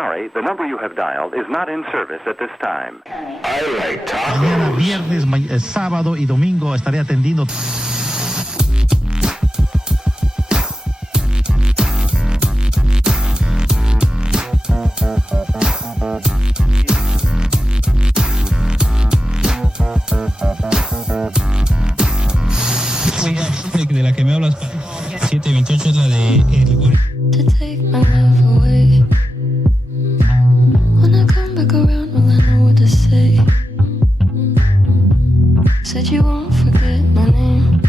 sorry, the number you have dialed is not in service at this time. I like tacos. Mañana, viernes, sábado y domingo estaré atendiendo. De la que me hablas, 728 es la de el To take my love away. When I come back around, well, I know what to say. Said you won't forget my name.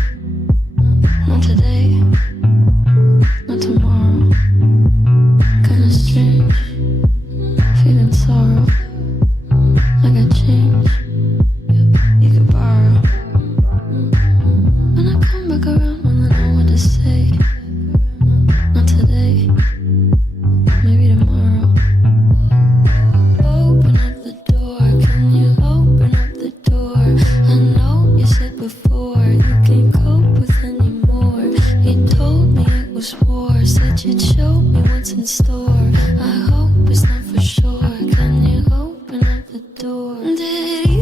Not today, not tomorrow. Kinda strange, feeling sorrow. I got change, you could borrow. When I come back around, well, I know what to say. Not today, maybe tomorrow. Open up the door, can you open up the door? I know you said before you can't cope with anymore. You told me it was war, said you'd show me what's in store. I hope it's not for sure, can you open up the door? Did you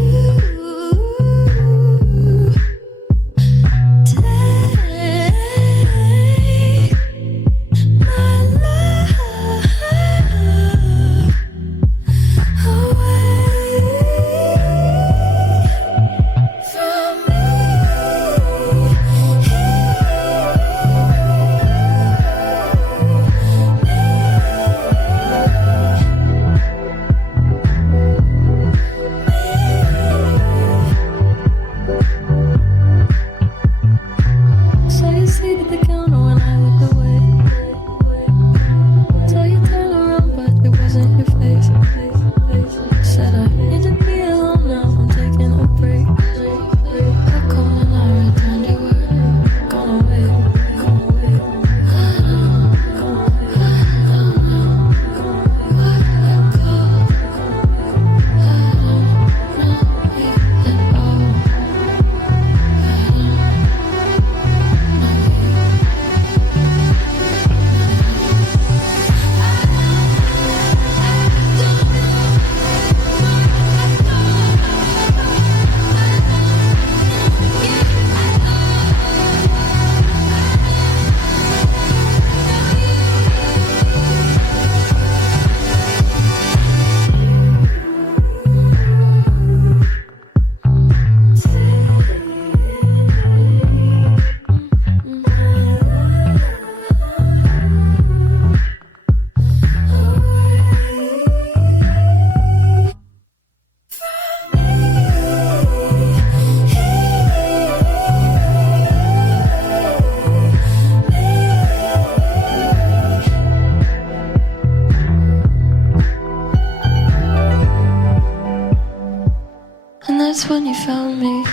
when you found me.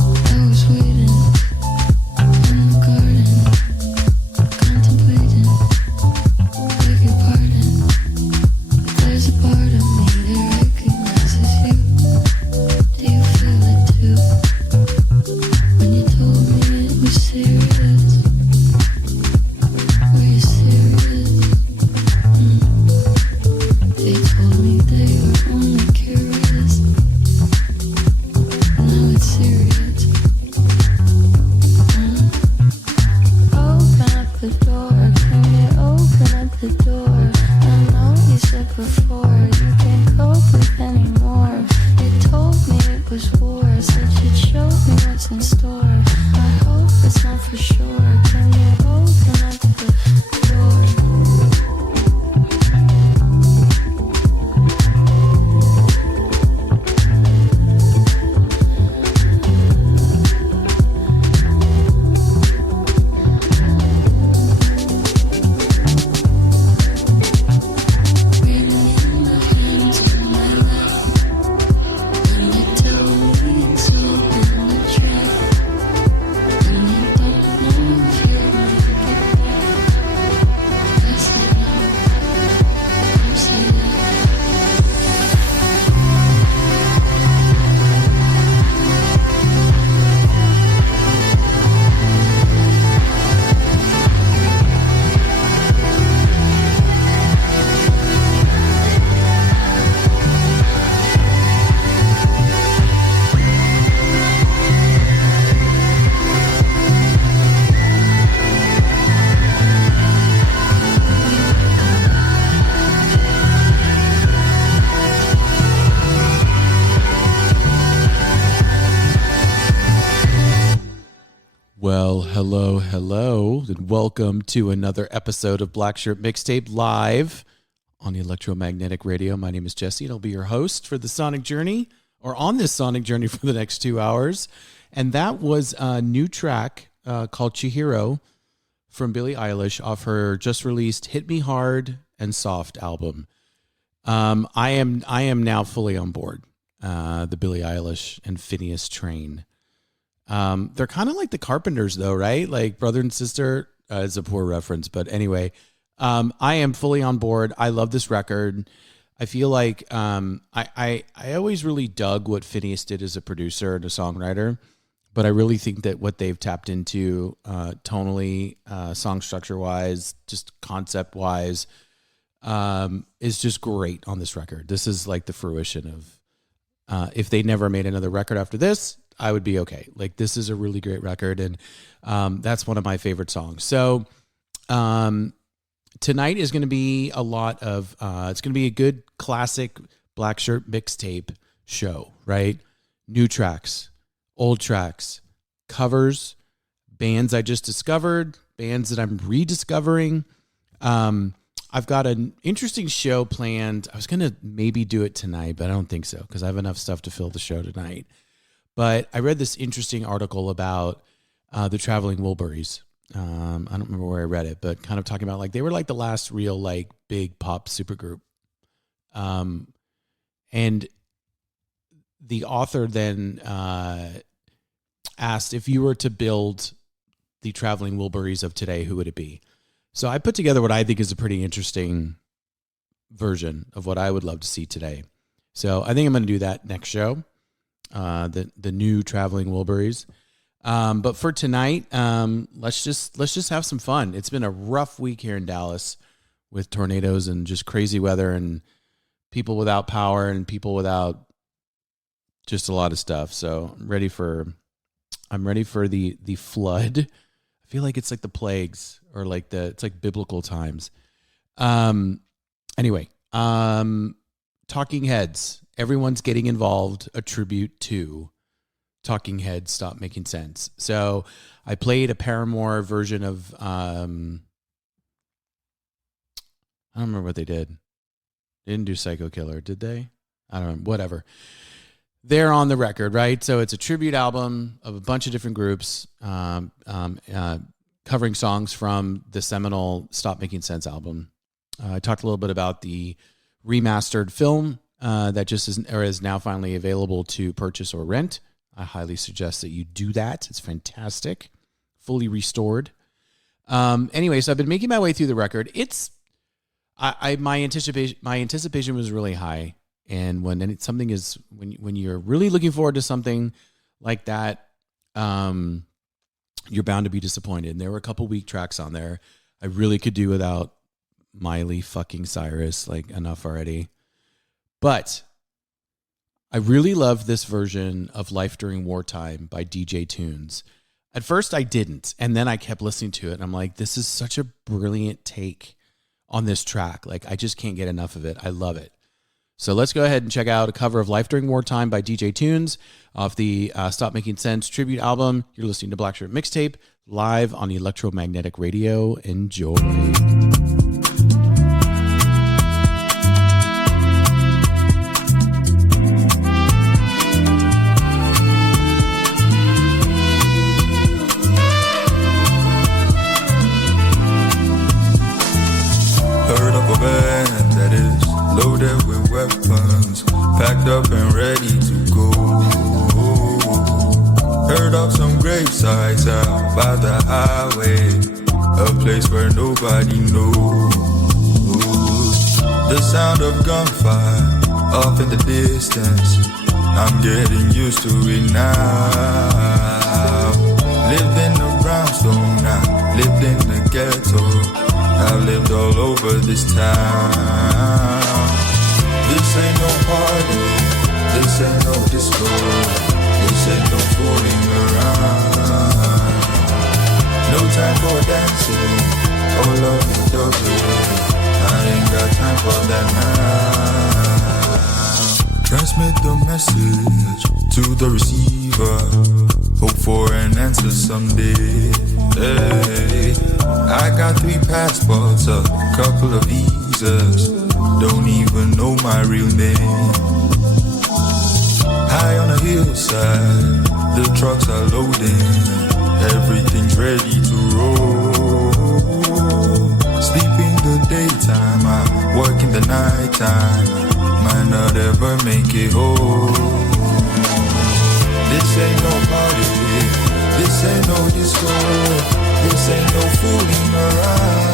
I was waiting in the garden, contemplating, beg your pardon. But there's a part of me that recognizes you. Do you feel it too? When you told me it was serious, were you serious? They told me they were only curious. Well, hello, and welcome to another episode of Black Shirt Mixtape live on the Electromagnetic Radio. My name is Jesse, and I'll be your host for the Sonic Journey, or on this Sonic Journey for the next 2 hours. And that was a new track called Chihiro from Billie Eilish off her just released Hit Me Hard and Soft album. I am now fully on board the Billie Eilish and Phineas train. They're kind of like the Carpenters, though, right? Like brother and sister is a poor reference, but anyway, I am fully on board. I love this record. I feel like I always really dug what Phineas did as a producer and a songwriter, but I really think that what they've tapped into tonally, song structure wise, just concept wise, is just great on this record. This is like the fruition of if they never made another record after this, I would be okay. Like, this is a really great record, and that's one of my favorite songs. So tonight is going to be a lot of it's going to be a good classic Black Shirt Mixtape show, right? New tracks, old tracks, covers, bands I just discovered, bands that I'm rediscovering. I've got an interesting show planned. I was going to maybe do it tonight, but I don't think so because I have enough stuff to fill the show tonight. But I read this interesting article about the Traveling Wilburys. I don't remember where I read it, but kind of talking about like they were like the last real like big pop supergroup. And the author then asked, if you were to build the Traveling Wilburys of today, who would it be? So I put together what I think is a pretty interesting version of what I would love to see today. So I think I'm going to do that next show. The new Traveling Wilburys. But for tonight, let's just have some fun. It's been a rough week here in Dallas with tornadoes and just crazy weather and people without power and people without just a lot of stuff. So I'm ready for the flood. I feel like it's like the plagues or like it's like biblical times. Anyway, Talking Heads. Everyone's getting involved, a tribute to Talking Heads Stop Making Sense. So I played a Paramore version of, I don't remember what they did. They didn't do Psycho Killer, did they? I don't know, whatever. They're on the record, right? So it's a tribute album of a bunch of different groups covering songs from the seminal Stop Making Sense album. I talked a little bit about the remastered film that just is now finally available to purchase or rent. I highly suggest that you do that. It's fantastic, fully restored. Anyway, so I've been making my way through the record. My anticipation was really high, and when you're really looking forward to something like that, you're bound to be disappointed. And there were a couple weak tracks on there. I really could do without Miley fucking Cyrus, like enough already. But I really love this version of Life During Wartime by DJ Tunez. At first I didn't, and then I kept listening to it, and I'm like, this is such a brilliant take on this track. Like, I just can't get enough of it. I love it. So let's go ahead and check out a cover of Life During Wartime by DJ Tunez off the Stop Making Sense tribute album. You're listening to Black Shirt Mixtape live on Electromagnetic Radio. Enjoy. Loaded with weapons, packed up and ready to go. Heard of some gravesites out by the highway, a place where nobody knows. The sound of gunfire off in the distance, I'm getting used to it now. Lived in the brownstone, I lived in the ghetto, I've lived all over this town. This ain't no party, this ain't no disco, this ain't no fooling around. No time for dancing, all of the double, I ain't got time for that now. Transmit the message to the receiver, hope for an answer closer someday. Hey, I got 3 passports, a couple of visas. Don't even know my real name. High on a hillside, the trucks are loading. Everything's ready to roll. Sleep in the daytime, I work in the nighttime. Might not ever make it home. This ain't no party, this ain't no disco, this ain't no fooling around.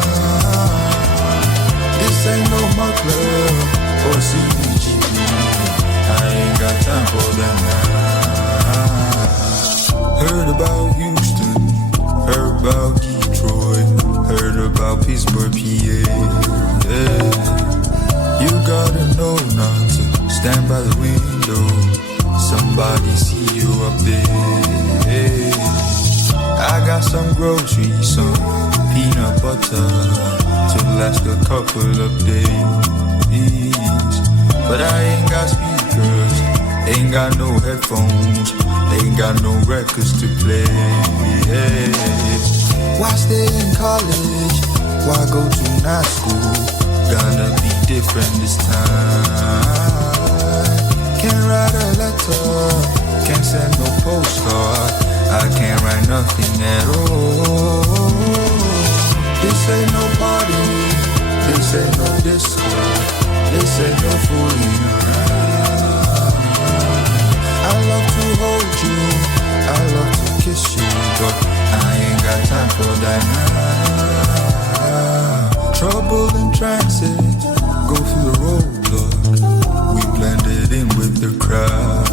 This ain't no mud club or CBG. I ain't got time for that now. Heard about Houston, heard about Detroit, heard about Pittsburgh, PA. Yeah. You gotta know not to stand by the window. Somebody see you up there. I got some groceries, some peanut butter to last a couple of days. But I ain't got speakers, ain't got no headphones, ain't got no records to play. Why stay in college? Why go to night school? Gonna be different this time. Can't write a letter, can't send no postcard. I can't write nothing at all. This ain't no party, this ain't no disco, this ain't no fooling around. I love to hold you, I love to kiss you, but I ain't got time for that now. Trouble in transit, go through the roadblock. We blended in with the crowd.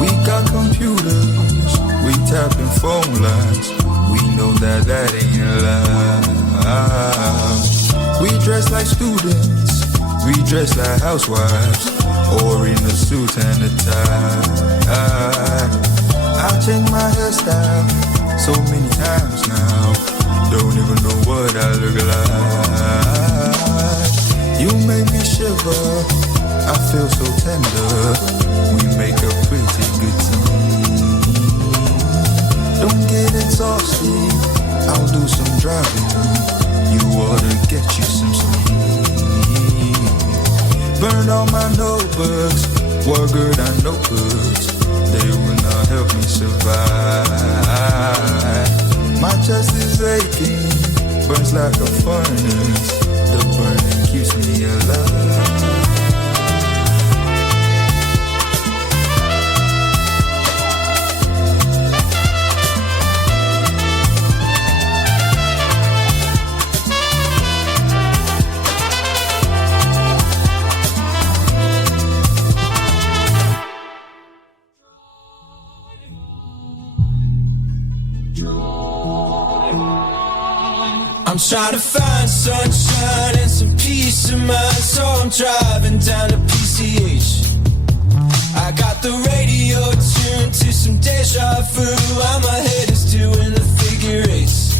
We got computers, we tapping phone lines. We know that ain't allowed. We dress like students, we dress like housewives, or in a suit and a tie. I changed my hairstyle so many times now. Don't even know what I look like. You make me shiver, I feel so tender. We make a pretty good team. Don't get exhausted, I'll do some driving. You ought to get you some sleep. Burn all my notebooks, work good on notebooks. They will not help me survive. My chest is aching, burns like a furnace. The burning keeps me alive. I'm trying to find sunshine and some peace of mind, so I'm driving down to PCH. I got the radio tuned to some deja vu, while my head is doing the figure eights.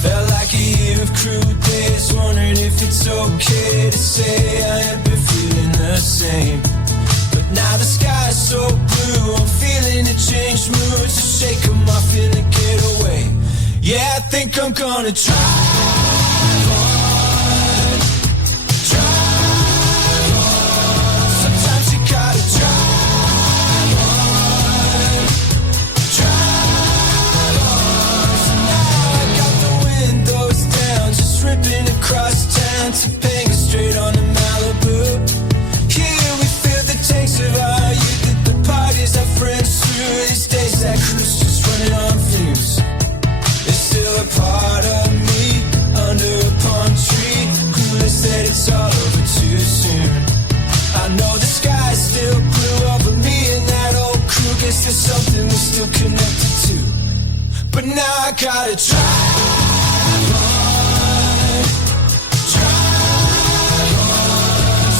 Felt like a year of crude days, wondering if it's okay to say I have been feeling the same. But now the sky's so blue, I'm feeling a changed mood, so shake 'em off in a getaway. Yeah, I think I'm gonna drive on. Sometimes you gotta drive on. So now I got the windows down, just ripping across town to Panga straight on to Malibu. Here we fill the tanks of our youth at the parties our friends threw. These days that cruise just running on fumes. Still a part of me under a palm tree. Cooler said it's all over too soon. I know the sky's still blue over me and that old crew. Guess there's something we're still connected to. But now I gotta drive on.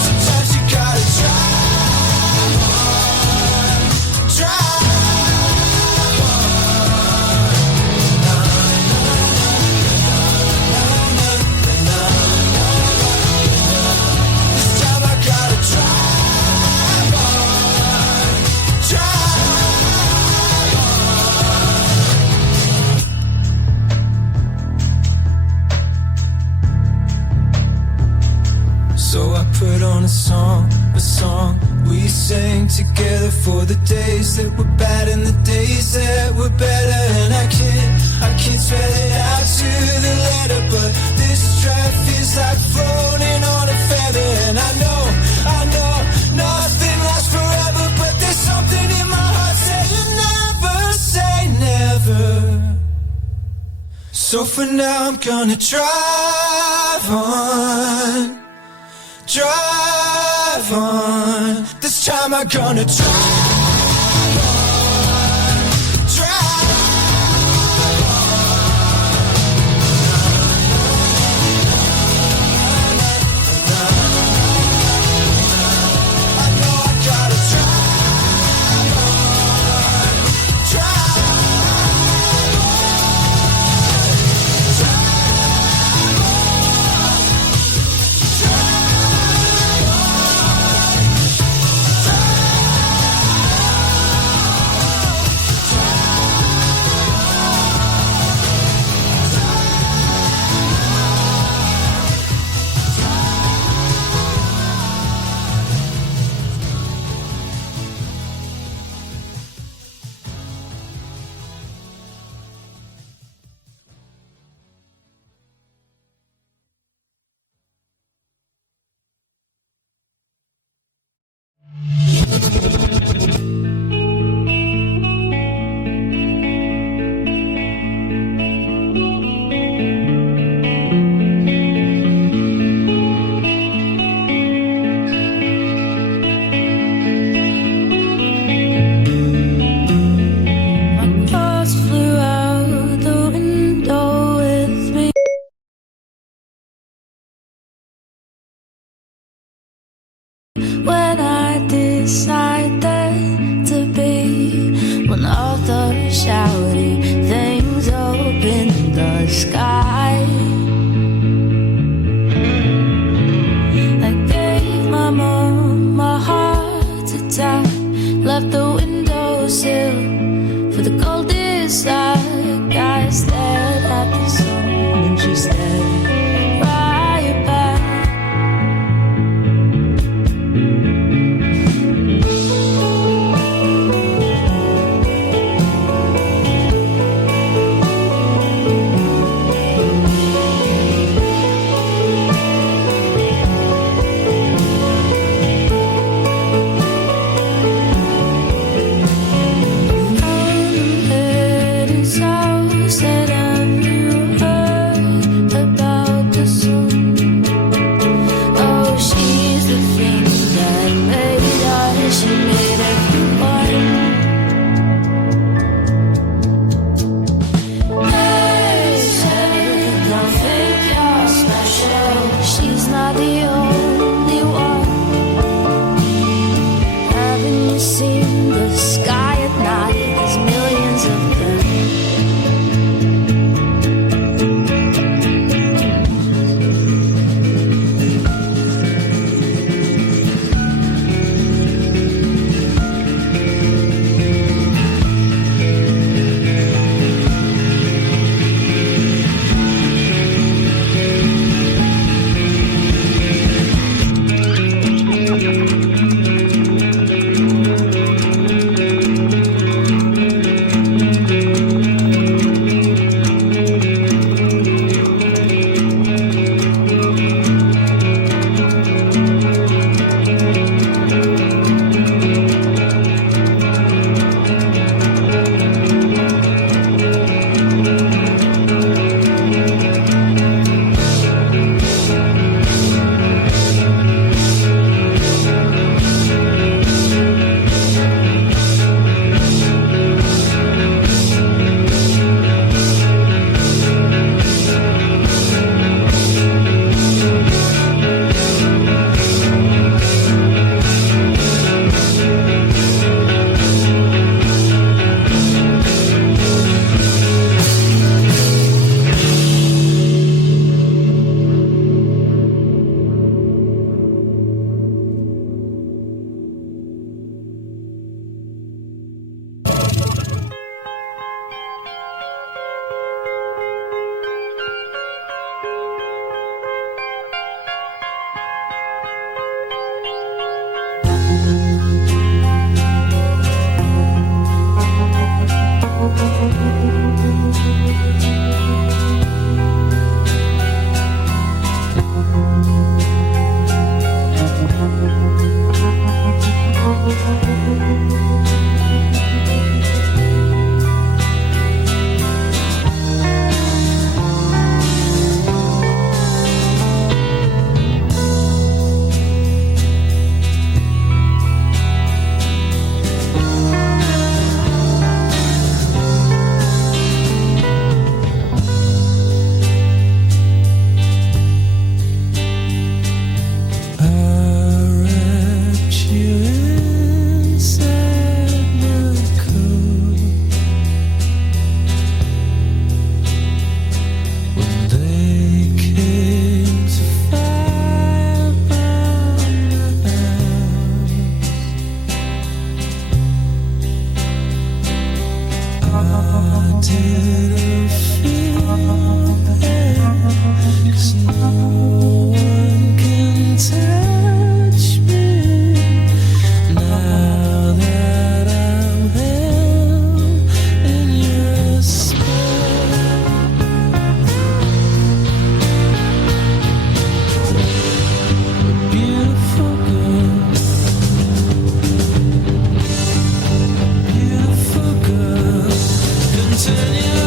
Sometimes you gotta drive on. together for the days that were bad and the days that were better. And I can't spell it out to the letter, but this drive feels like floating on a feather. And I know nothing lasts forever, but there's something in my heart saying never say never. So for now I'm gonna drive on. This time I'm gonna drive said, have you heard didn't feel pain, 'cause no one can touch me now that I'm held in your spell. A beautiful girl, beautiful girl, continue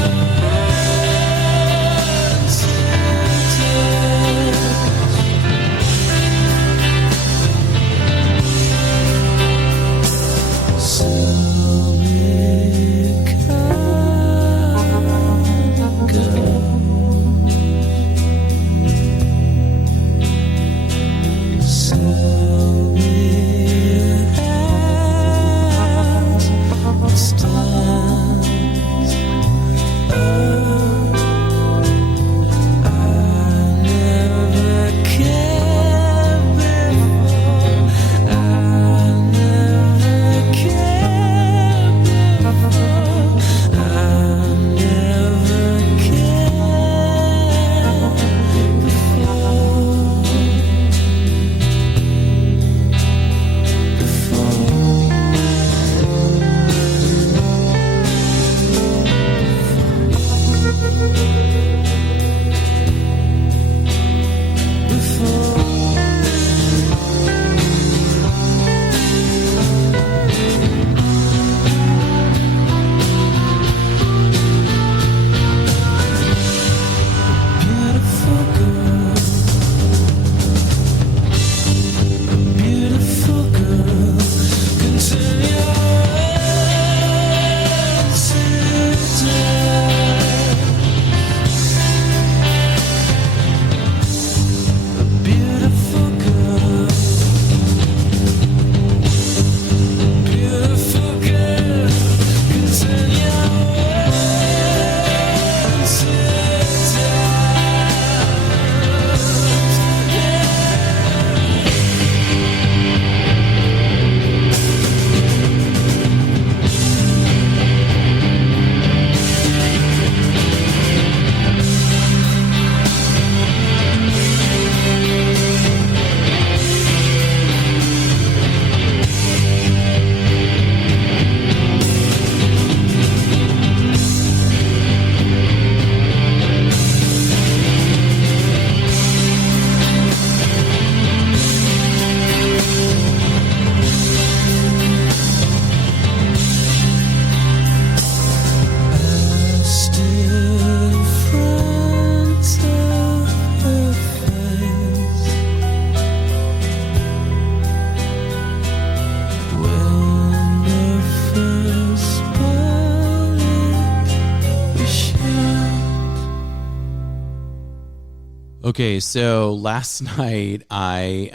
Okay, so last night I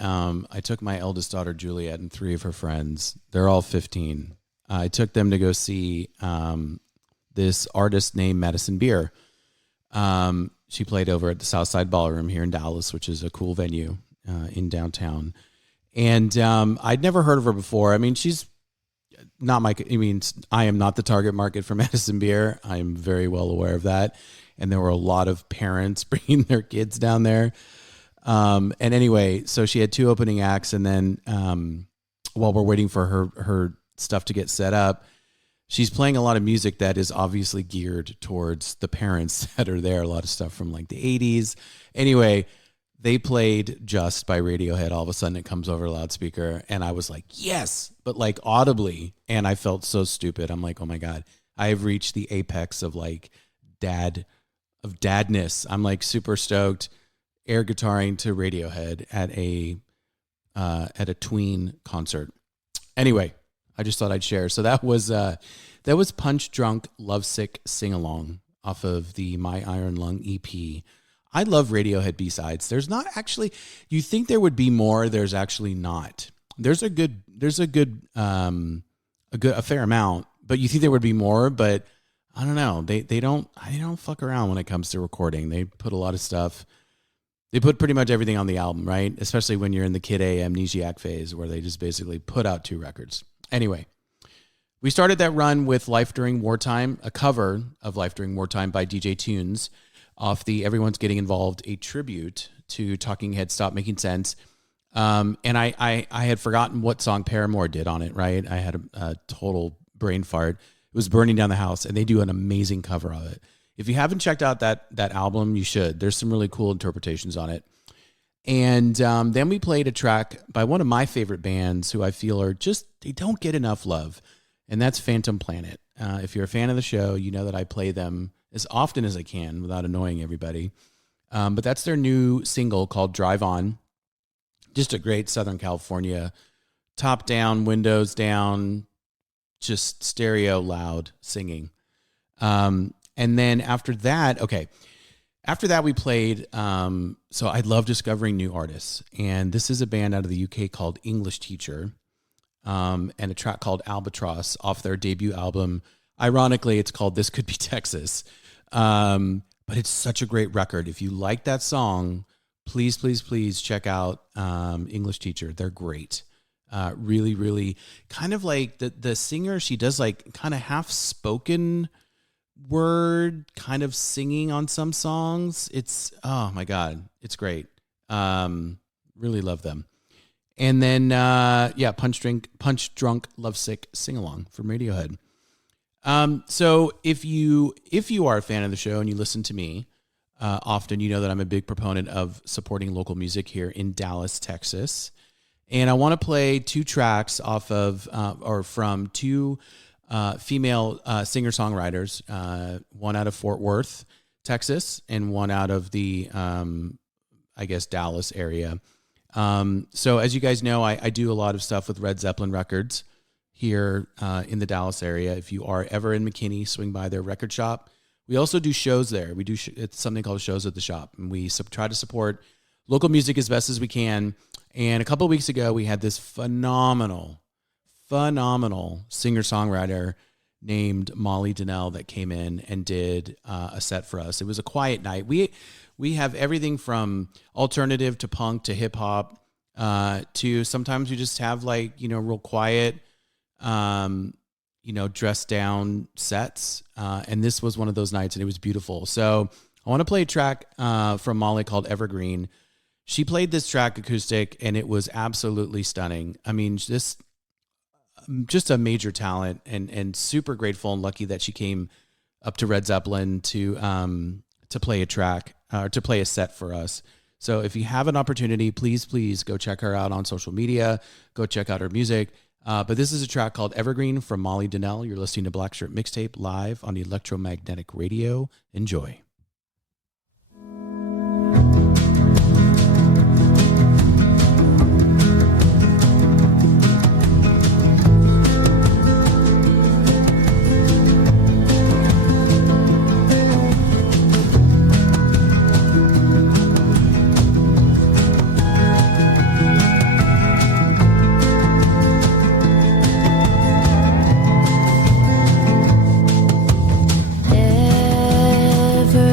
took my eldest daughter Juliet and 3 of her friends. They're all 15. I took them to go see this artist named Madison Beer. She played over at the Southside Ballroom here in Dallas, which is a cool venue in downtown. And I'd never heard of her before. I mean, she's not I am not the target market for Madison Beer. I'm very well aware of that. And there were a lot of parents bringing their kids down there. And anyway, so she had 2 opening acts. And then while we're waiting for her stuff to get set up, she's playing a lot of music that is obviously geared towards the parents that are there. A lot of stuff from like the 80s. Anyway, they played Just by Radiohead. All of a sudden it comes over a loudspeaker. And I was like, yes, but like audibly. And I felt so stupid. I'm like, oh my God, I have reached the apex of like dadness. I'm like super stoked air guitaring to Radiohead at a tween concert. Anyway, I just thought I'd share. So that was Punchdrunk, Lovesick, Singalong off of the My Iron Lung EP. I love Radiohead B-sides. There's not actually, you think there would be more, there's actually not. There's a fair amount, but you think there would be more, but I don't know. They don't fuck around when it comes to recording. They put a lot of stuff. They put pretty much everything on the album, right? Especially when you're in the Kid A amnesiac phase where they just basically put out 2 records. Anyway, We started that run with Life During Wartime, a cover of Life During Wartime by DJ Tunez off the Everyone's Getting Involved, a tribute to Talking Heads Stop Making Sense. And I had forgotten what song Paramore did on it, right? I had a total brain fart. It was Burning Down the House, and they do an amazing cover of it. If you haven't checked out that album, you should. There's some really cool interpretations on it. And then we played a track by one of my favorite bands who I feel are just, they don't get enough love. And that's Phantom Planet. If you're a fan of the show, you know that I play them as often as I can without annoying everybody. But that's their new single called Drive On. Just a great Southern California, top down, windows down, just stereo loud singing. And then after that we played, so I love discovering new artists. And this is a band out of the UK called English Teacher. And a track called Albatross off their debut album. Ironically, it's called This Could Be Texas. But it's such a great record. If you like that song, please, please, please check out English Teacher. They're great. Really, really kind of like the singer, she does like kind of half spoken word kind of singing on some songs. It's, oh my God, it's great. Really love them. And then, Punchdrunk, Lovesick, Singalong from Radiohead. So if you are a fan of the show and you listen to me often, you know that I'm a big proponent of supporting local music here in Dallas, Texas. And I want to play two tracks off of, or from two female singer-songwriters, one out of Fort Worth, Texas, and one out of the, Dallas area. So as you guys know, I do a lot of stuff with Red Zeppelin Records here in the Dallas area. If you are ever in McKinney, swing by their record shop. We also do shows there. We do it's something called Shows at the Shop, and we try to support local music as best as we can. And a couple of weeks ago, we had this phenomenal singer-songwriter named Mollie Danel that came in and did a set for us. It was a quiet night. We have everything from alternative to punk to hip hop to sometimes we just have real quiet, dressed down sets. And this was one of those nights and it was beautiful. So I want to play a track from Mollie called Evergreen. She played this track acoustic and it was absolutely stunning. I mean, just a major talent and super grateful and lucky that she came up to Red Zeppelin to play a track or to play a set for us. So if you have an opportunity, please go check her out on social media. Go check out her music. But this is a track called Evergreen from Mollie Danel. You're listening to Black Shirt Mixtape live on Electromagnetic Radio. Enjoy. Evergreen.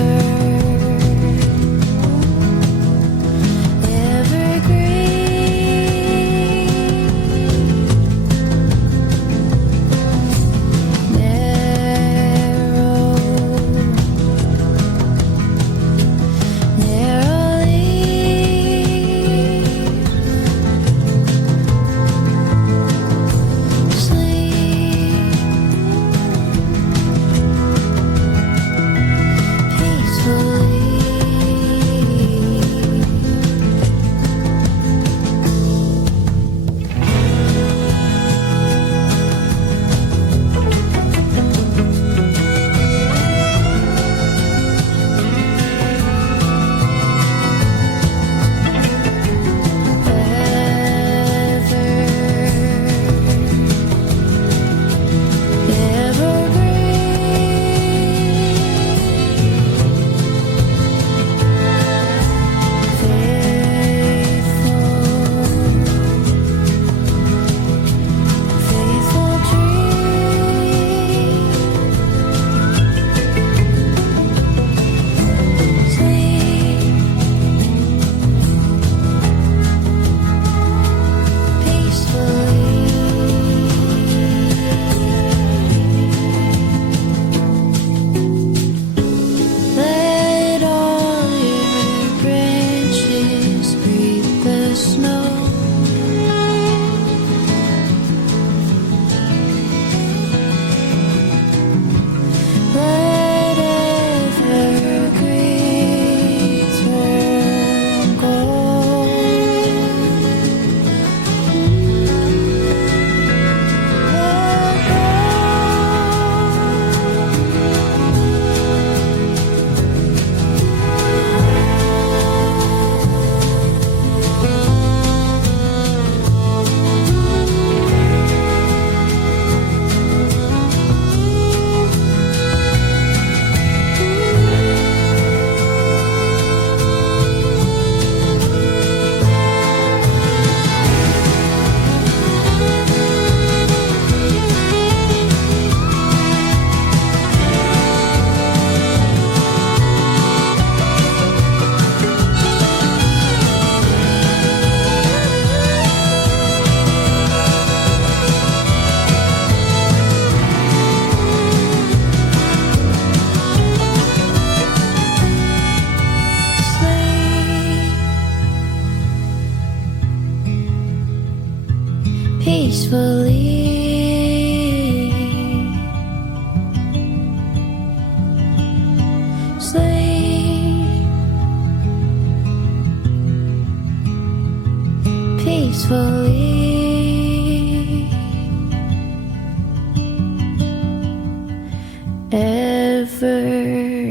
Evergreen.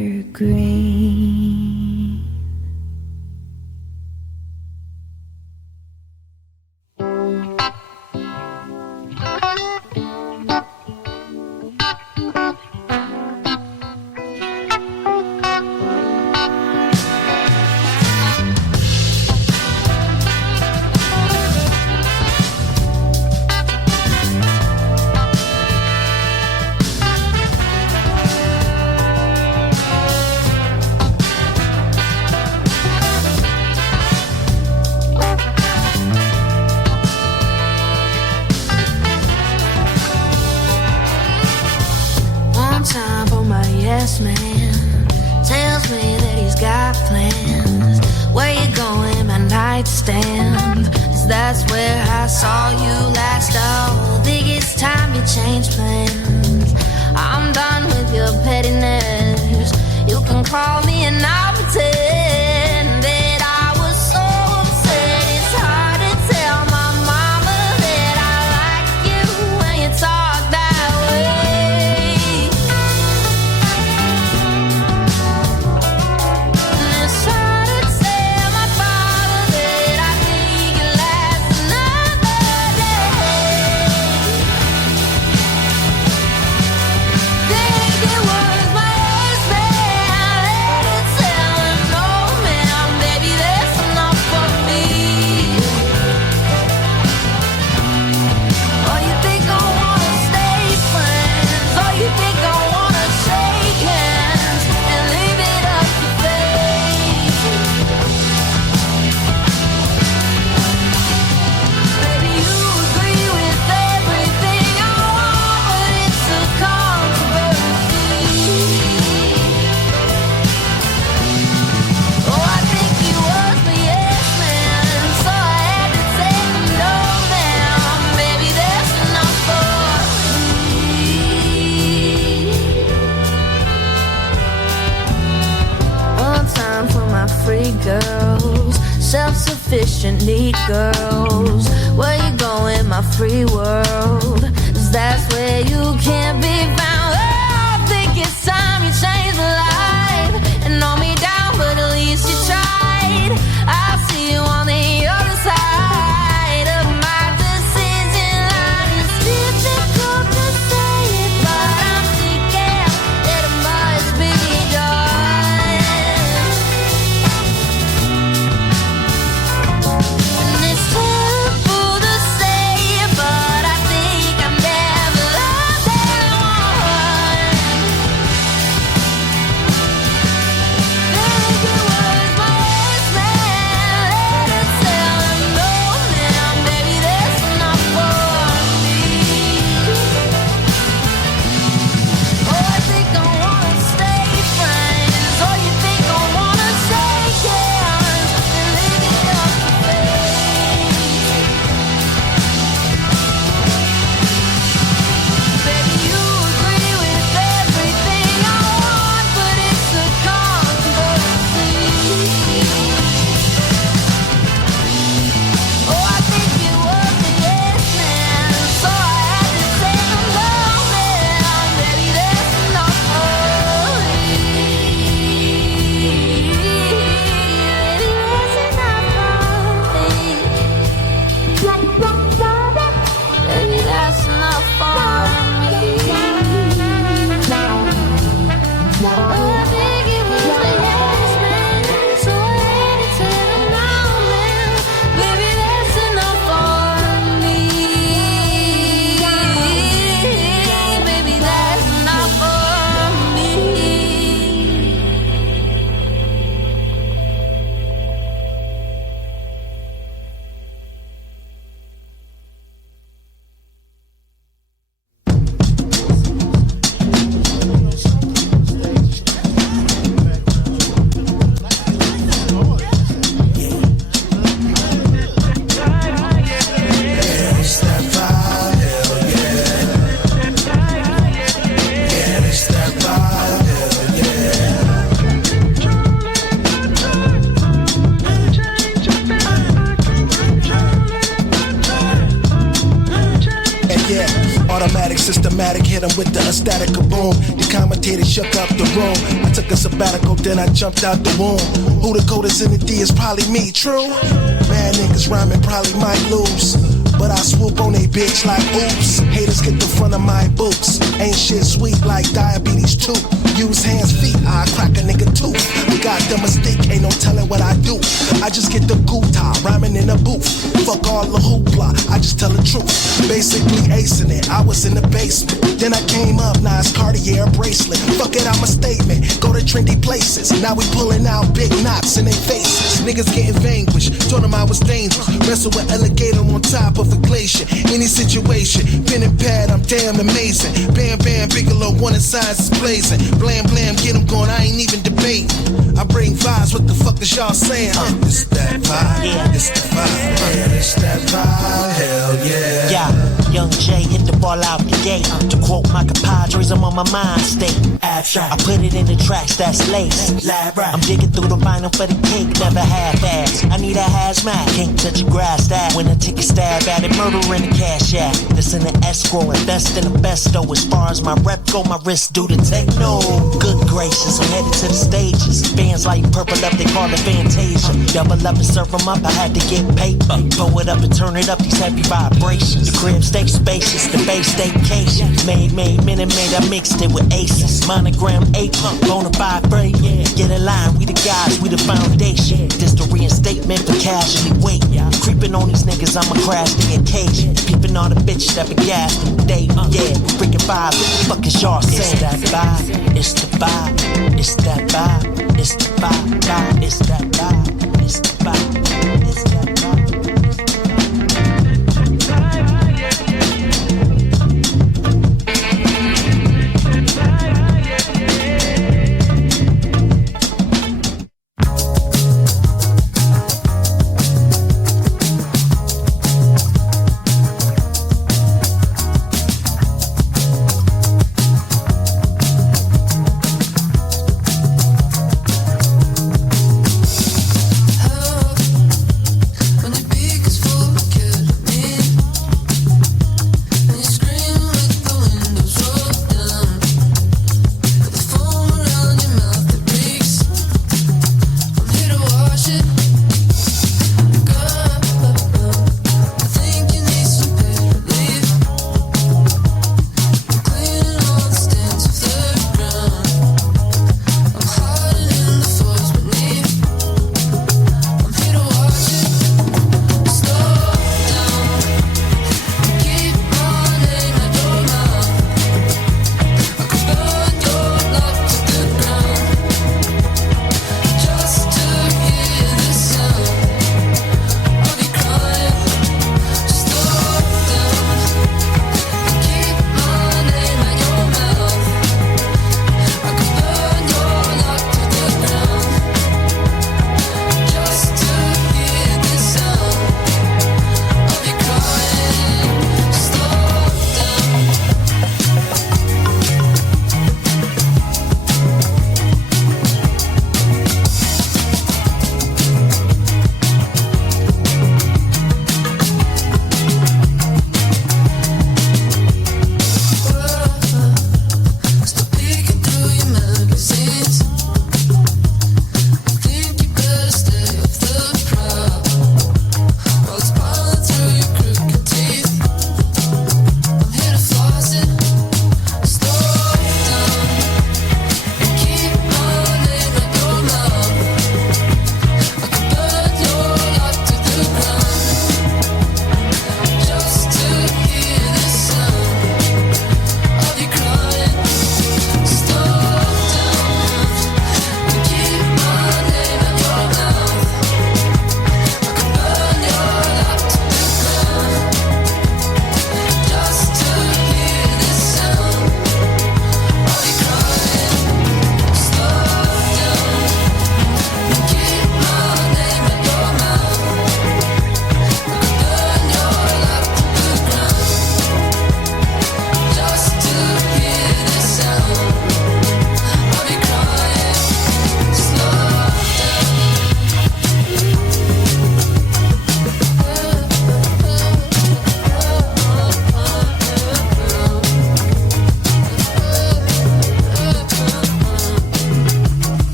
Yes, man, tells me that he's got plans. Where you going, my nightstand? 'Cause that's where I saw you last. Oh, think it's time you change plans. I'm done with your pettiness. You can call me and I'll pretend that I was so upset. It's hard to tell my mama that I like you when you talk that way. Girls, self-sufficient, neat girls. Where you going, my free world? 'Cause that's where you can't be found. Oh, I think it's time you change my life and knock me down, but at least you tried. I'll see you on the other side of my decision line. It's difficult to say it, but I'm thinking that it must be done. Terrible to say, but I think I'm never loved anyone. hit him with the ecstatic kaboom. The commentator shook up the room. I took a sabbatical, then I jumped out the womb. Who the coldest in the D is probably me, true? Mad niggas rhyming probably might lose, but I swoop on they bitch like oops. Haters get the front of my boots. Ain't shit sweet like diabetes too. Use hands, feet, I crack a nigga tooth. We got the mistake, ain't no telling what I do. I just get the Goca, rhyming in a booth. Fuck all the hoopla, I just tell the truth. Basically acing it, I was in the basement. Then I came up, now it's Cartier bracelet. Fuck it, I'm a statement, go to trendy places. Now we pulling out big knots in their faces. Niggas getting vanquished, told them I was dangerous. Wrestle with alligator on top of a glacier. Any situation, pen and pad, I'm damn amazing. Bam bam, Bigelow, one of size is blazing. Blam blam, get them going, I ain't even debating. I bring vibes, what the fuck is y'all saying? It's that vibe, yeah. It's the vibe, yeah. It's that vibe, hell yeah. Yeah, Young J hit the ball out the gate. To quote my compadres, I'm on my mind state. Abstract, I put it in the tracks that's lace. I'm digging through the vinyl for the cake, never half-ass. I need a hazmat, can't touch a grass that. When I take a stab at it, murder in the cash app. This in the escrow, invest in the best though. As far as my rep go, my wrist do the techno. Good gracious, I'm headed to the stages. Fans like purple up, they call it Fantasia. Double up and serve them up, I had to get paper. Pull it up and turn it up, these heavy vibrations. The crib stay spacious, the base staycation. Made, minute made, I mixed it with aces. Monogram 8, bonafide break. Get in line, we the guys, we the foundation. This the reinstatement for casually wait. Creeping on these niggas, I'ma crash the occasion. Peeping on the bitches that been gassed in the day. Yeah, freaking vibe, what the fuck is y'all saying? It's that vibe, it's the vibe, it's that vibe, it's the vibe, it's that vibe, it's the vibe, it's that vibe.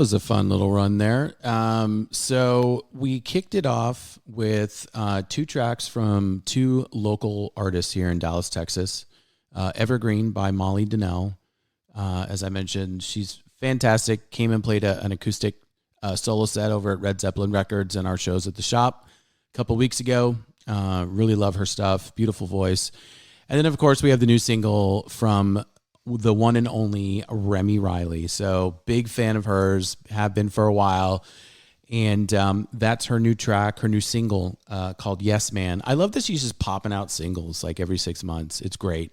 was a fun little run there. So we kicked it off with 2 tracks from 2 local artists here in Dallas, Texas. Evergreen by Mollie Danel. As I mentioned, she's fantastic. Came and played an acoustic solo set over at Red Zeppelin Records and our shows at the shop a couple weeks ago. Really love her stuff. Beautiful voice. And then, of course, we have the new single from the one and only Remy Reilly. So big fan of hers, have been for a while. And that's her new track, her new single called Yes Man. I love that she's just popping out singles like every 6 months. It's great.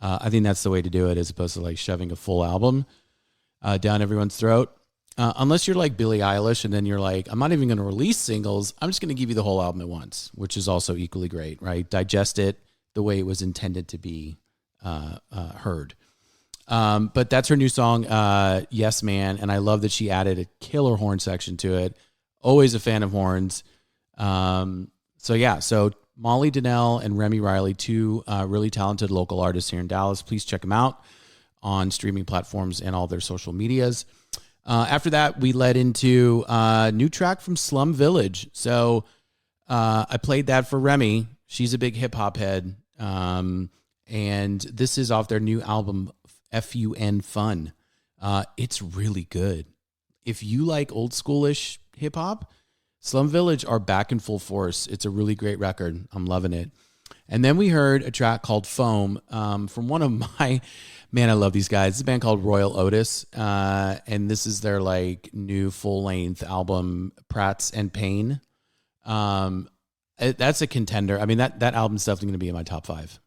I think that's the way to do it as opposed to like shoving a full album down everyone's throat. Unless you're like Billie Eilish and then you're like, I'm not even going to release singles. I'm just going to give you the whole album at once, which is also equally great, right? Digest it the way it was intended to be heard. But that's her new song, Yes Man. And I love that she added a killer horn section to it. Always a fan of horns. So Mollie Danel and Remy Reilly, 2 really talented local artists here in Dallas. Please check them out on streaming platforms and all their social medias. After that, we led into a new track from Slum Village. So I played that for Remy. She's a big hip-hop head. And this is off their new album, FUN Fun. It's really good. If you like old schoolish hip-hop, Slum Village are back in full force. It's a really great record. I'm loving it. And then we heard a track called Foam from one of my... Man, I love these guys. It's a band called Royel Otis, and this is their like new full-length album, Prats and Pain. That's a contender. I mean, that album's definitely going to be in my top 5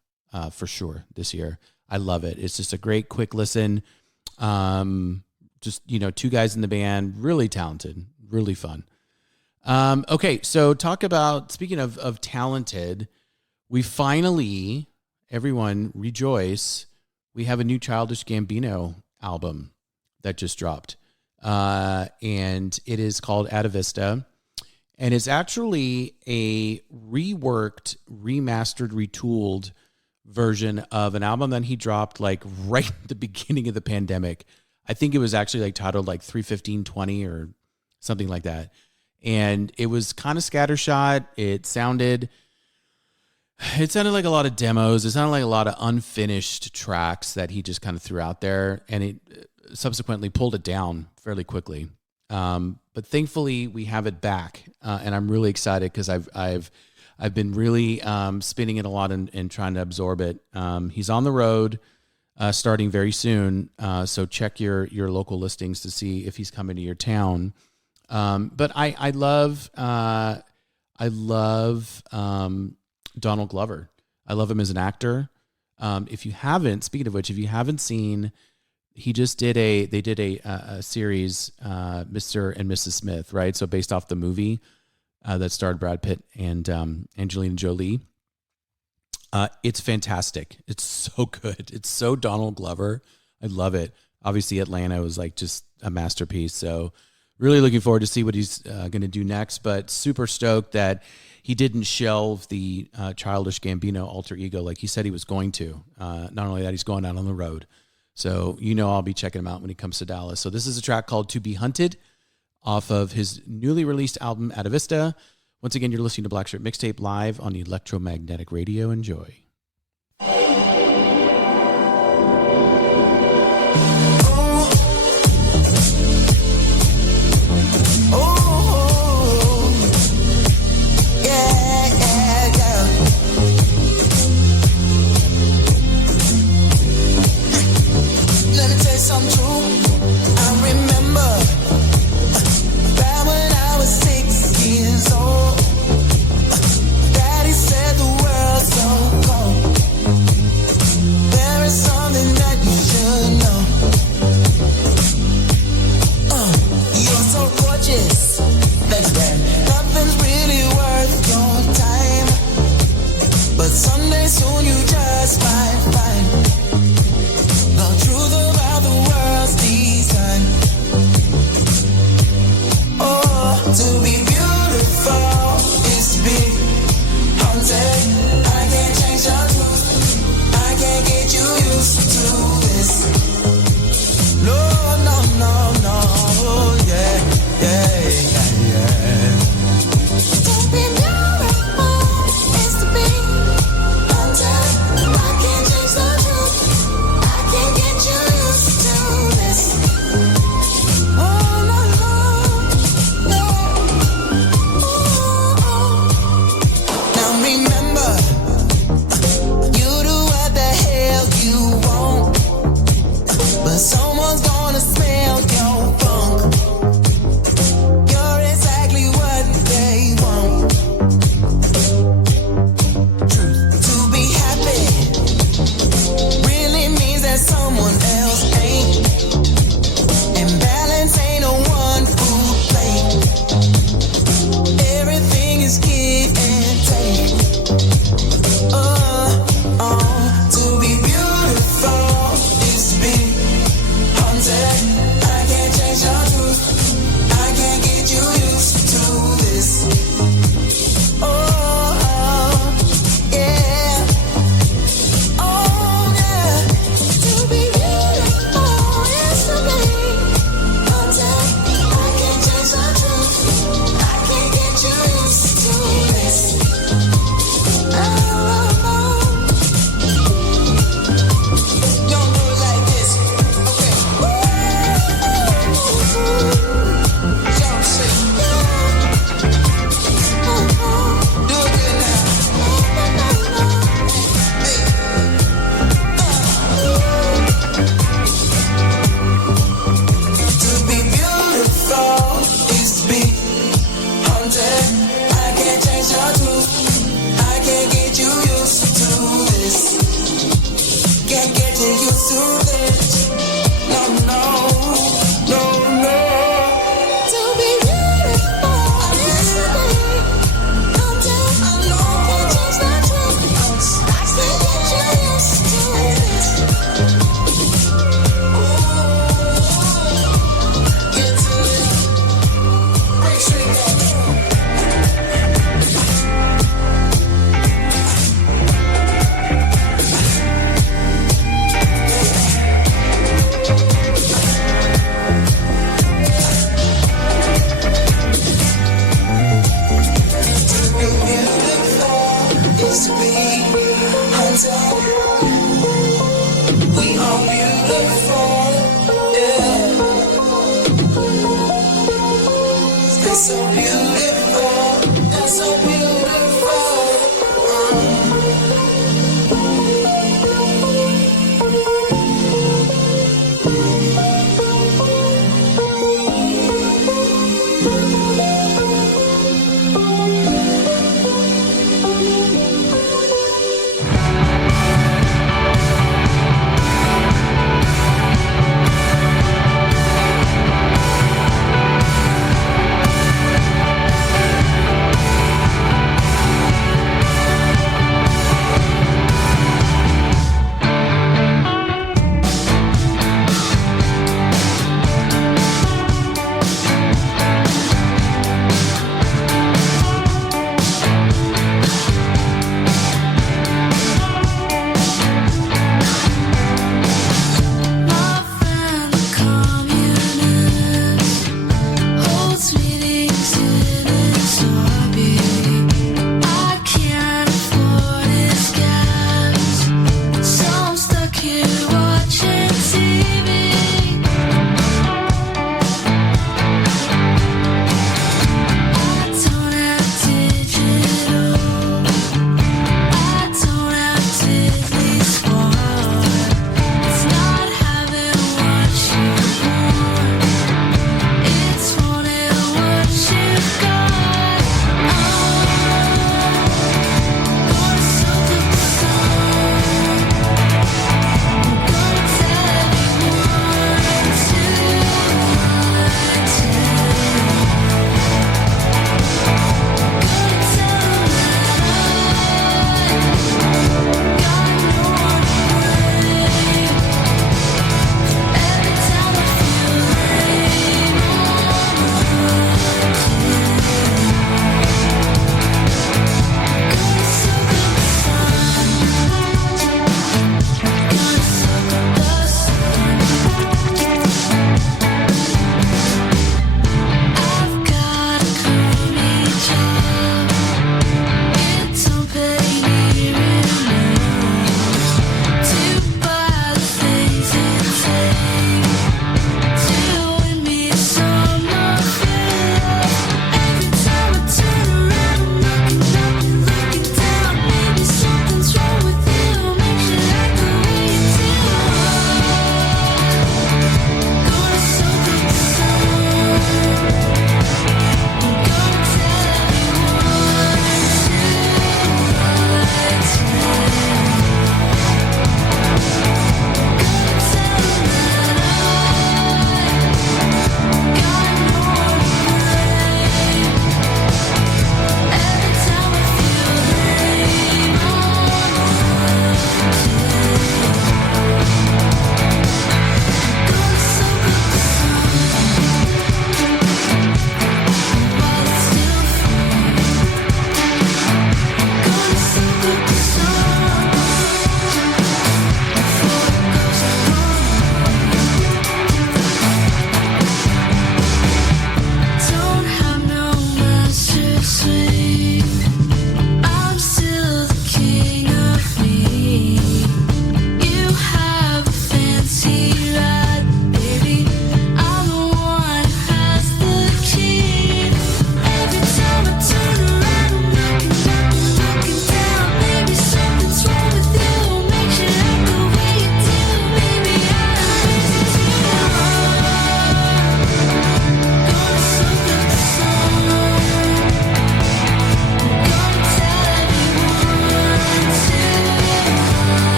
for sure this year. I love it. It's just a great, quick listen. Just 2 guys in the band, really talented, really fun. Okay, so speaking of talented, we finally, everyone rejoice. We have a new Childish Gambino album that just dropped. And it is called Ada Vista. And it's actually a reworked, remastered, retooled version of an album that he dropped like right at the beginning of the pandemic. I think it was actually like titled like 31520 or something like that. And it was kind of scattershot. It sounded like a lot of demos. It sounded like a lot of unfinished tracks that he just kind of threw out there, and it subsequently pulled it down fairly quickly. But thankfully, we have it back, and I'm really excited because I've been really spinning it a lot and trying to absorb it. He's on the road, starting very soon, so check your local listings to see if he's coming to your town. But I love Donald Glover. I love him as an actor. Speaking of which, if you haven't seen, they did a series, Mr. and Mrs. Smith, right? So based off the movie that starred Brad Pitt and Angelina Jolie. It's fantastic. It's so good. It's so Donald Glover. I love it. Obviously, Atlanta was like just a masterpiece. So really looking forward to see what he's going to do next, but super stoked that he didn't shelve the Childish Gambino alter ego like he said he was going to. Not only that, he's going out on the road. So, I'll be checking him out when he comes to Dallas. So this is a track called To Be Hunted off of his newly released album, Ada Vista. Once again, you're listening to Black Shirt Mixtape live on Electromagnetic Radio. Enjoy. Something true. I remember back when I was 6 years old. Daddy said the world's so cold. taking you through this. No, no, no, no. To be beautiful, calm down, I know it's just not true. I can't get you used to this. Get to it. Break straight up. Is to be hunted. We are beautiful, yeah. It's so beautiful, it's so beautiful.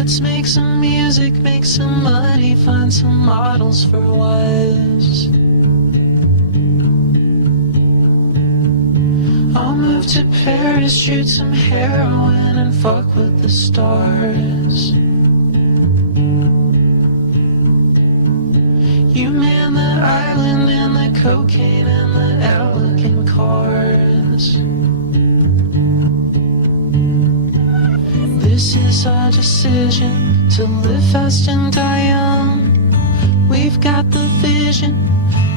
Let's make some music, make some money, find some models for wives. I'll move to Paris, shoot some heroin and fuck with the stars. You man the island and the cocaine and the elegant cars. This is our decision to live fast and die young. We've got the vision,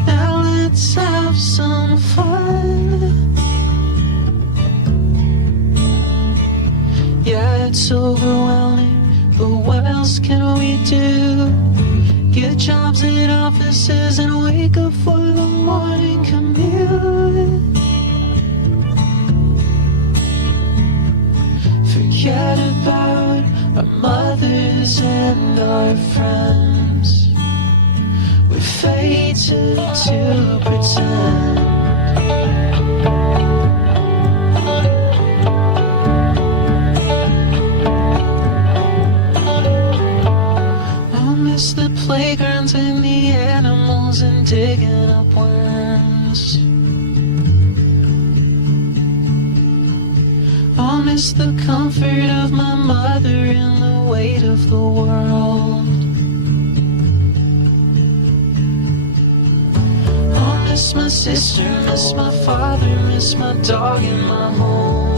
now let's have some fun. Yeah, it's overwhelming, but what else can we do? Get jobs in offices and wake up for the morning commute. Forget about our mothers and our friends. We're fated to pretend. The playgrounds and the animals and digging up worms. I'll miss the comfort of my mother and the weight of the world. I'll miss my sister, miss my father, miss my dog and my home.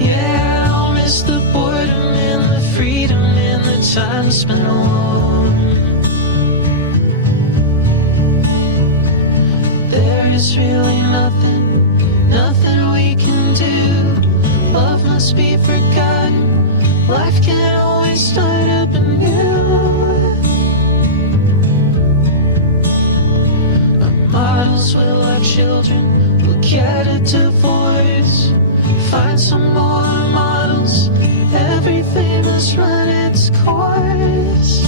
Yeah, I'll miss the boredom, freedom and the time spent alone. There is really nothing, nothing we can do. Love must be forgotten. Life can always start up anew. Our models will have children. We'll get a divorce. Find some more models. Everything must run its course.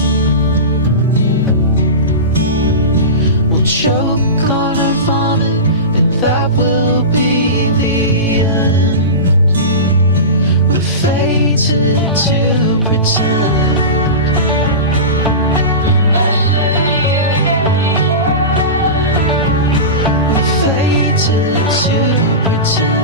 We'll choke on our vomit, and that will be the end. We're fated to pretend. We're fated to pretend.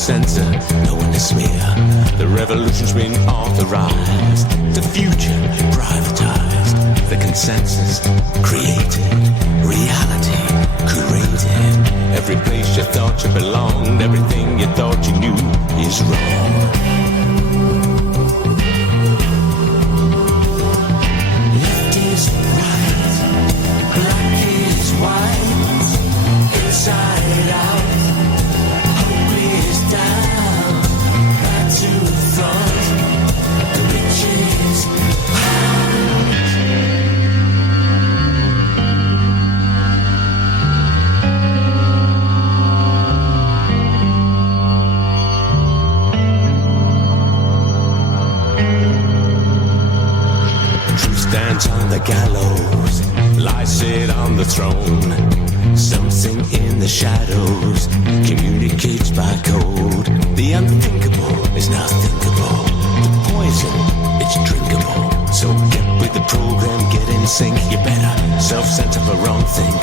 censor, no one to smear. The revolution's been authorized, the future privatized, the consensus created, reality curated. Every place you thought you belonged, everything you thought you knew is wrong. Left is right, black is white, inside out, hope is down, back to front, the rich is stands on the gallows, lies sit on the throne. Something in the shadows communicates by code. The unthinkable is now thinkable. The poison, it's drinkable. So get with the program, get in sync. You better self-censor for wrong think.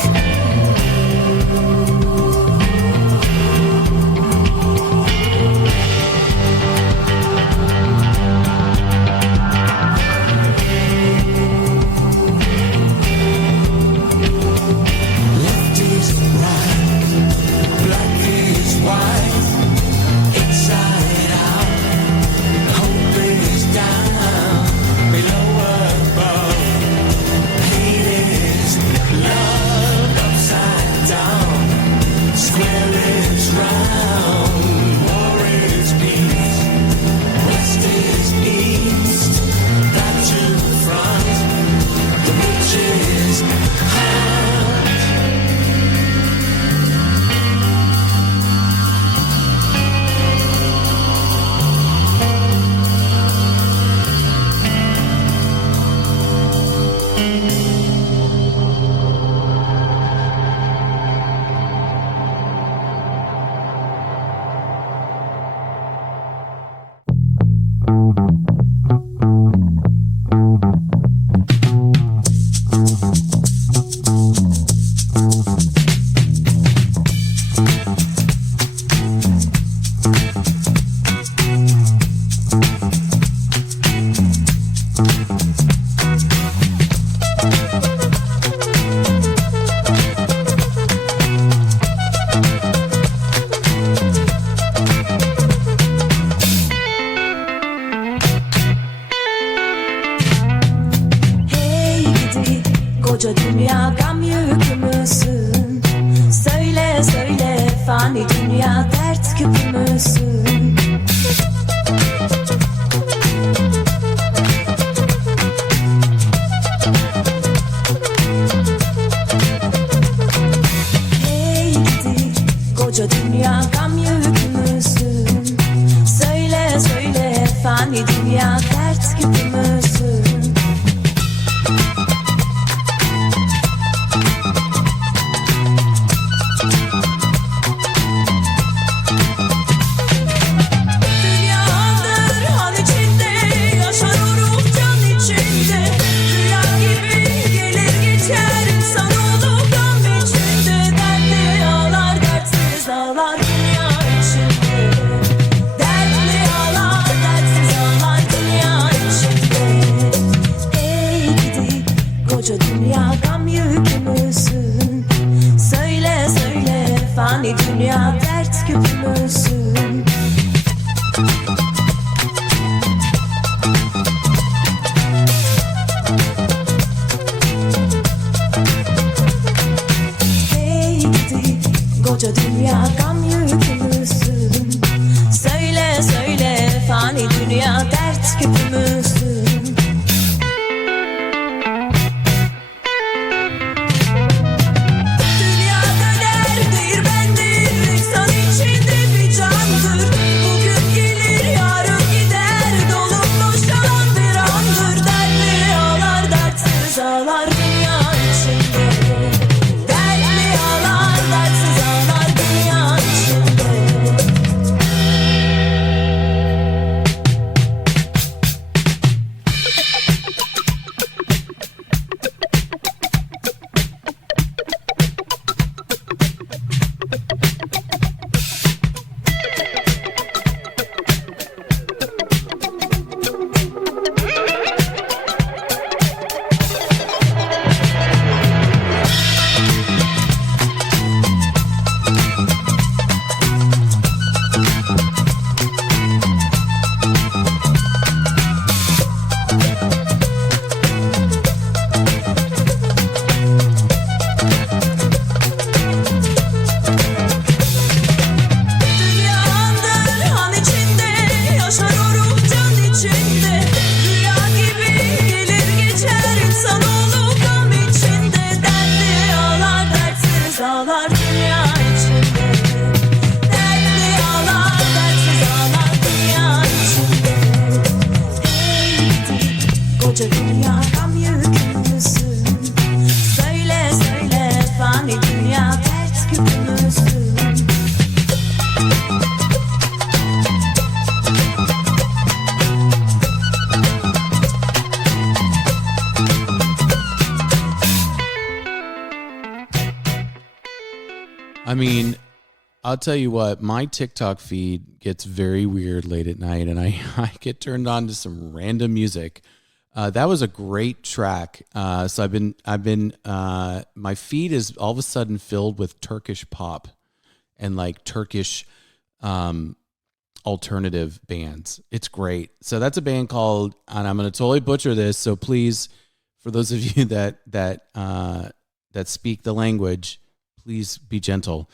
I'll tell you what, my TikTok feed gets very weird late at night, and I get turned on to some random music. That was a great track. So I've been my feed is all of a sudden filled with Turkish pop and like Turkish alternative bands. It's great. So that's a band called, and I'm going to totally butcher this. So please, for those of you that speak the language, please be gentle.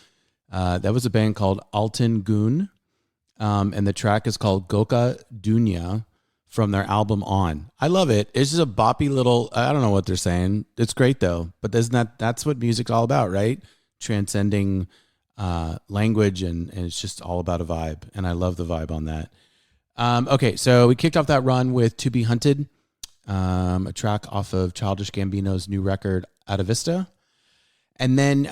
That was a band called Altin, and the track is called Goca Dunya from their album On. I love it. It's just a boppy little, I don't know what they're saying. It's great though. But that's what music's all about, right? Transcending language, and it's just all about a vibe. And I love the vibe on that. Okay, so we kicked off that run with To Be Hunted, a track off of Childish Gambino's new record, Out of Vista. And then,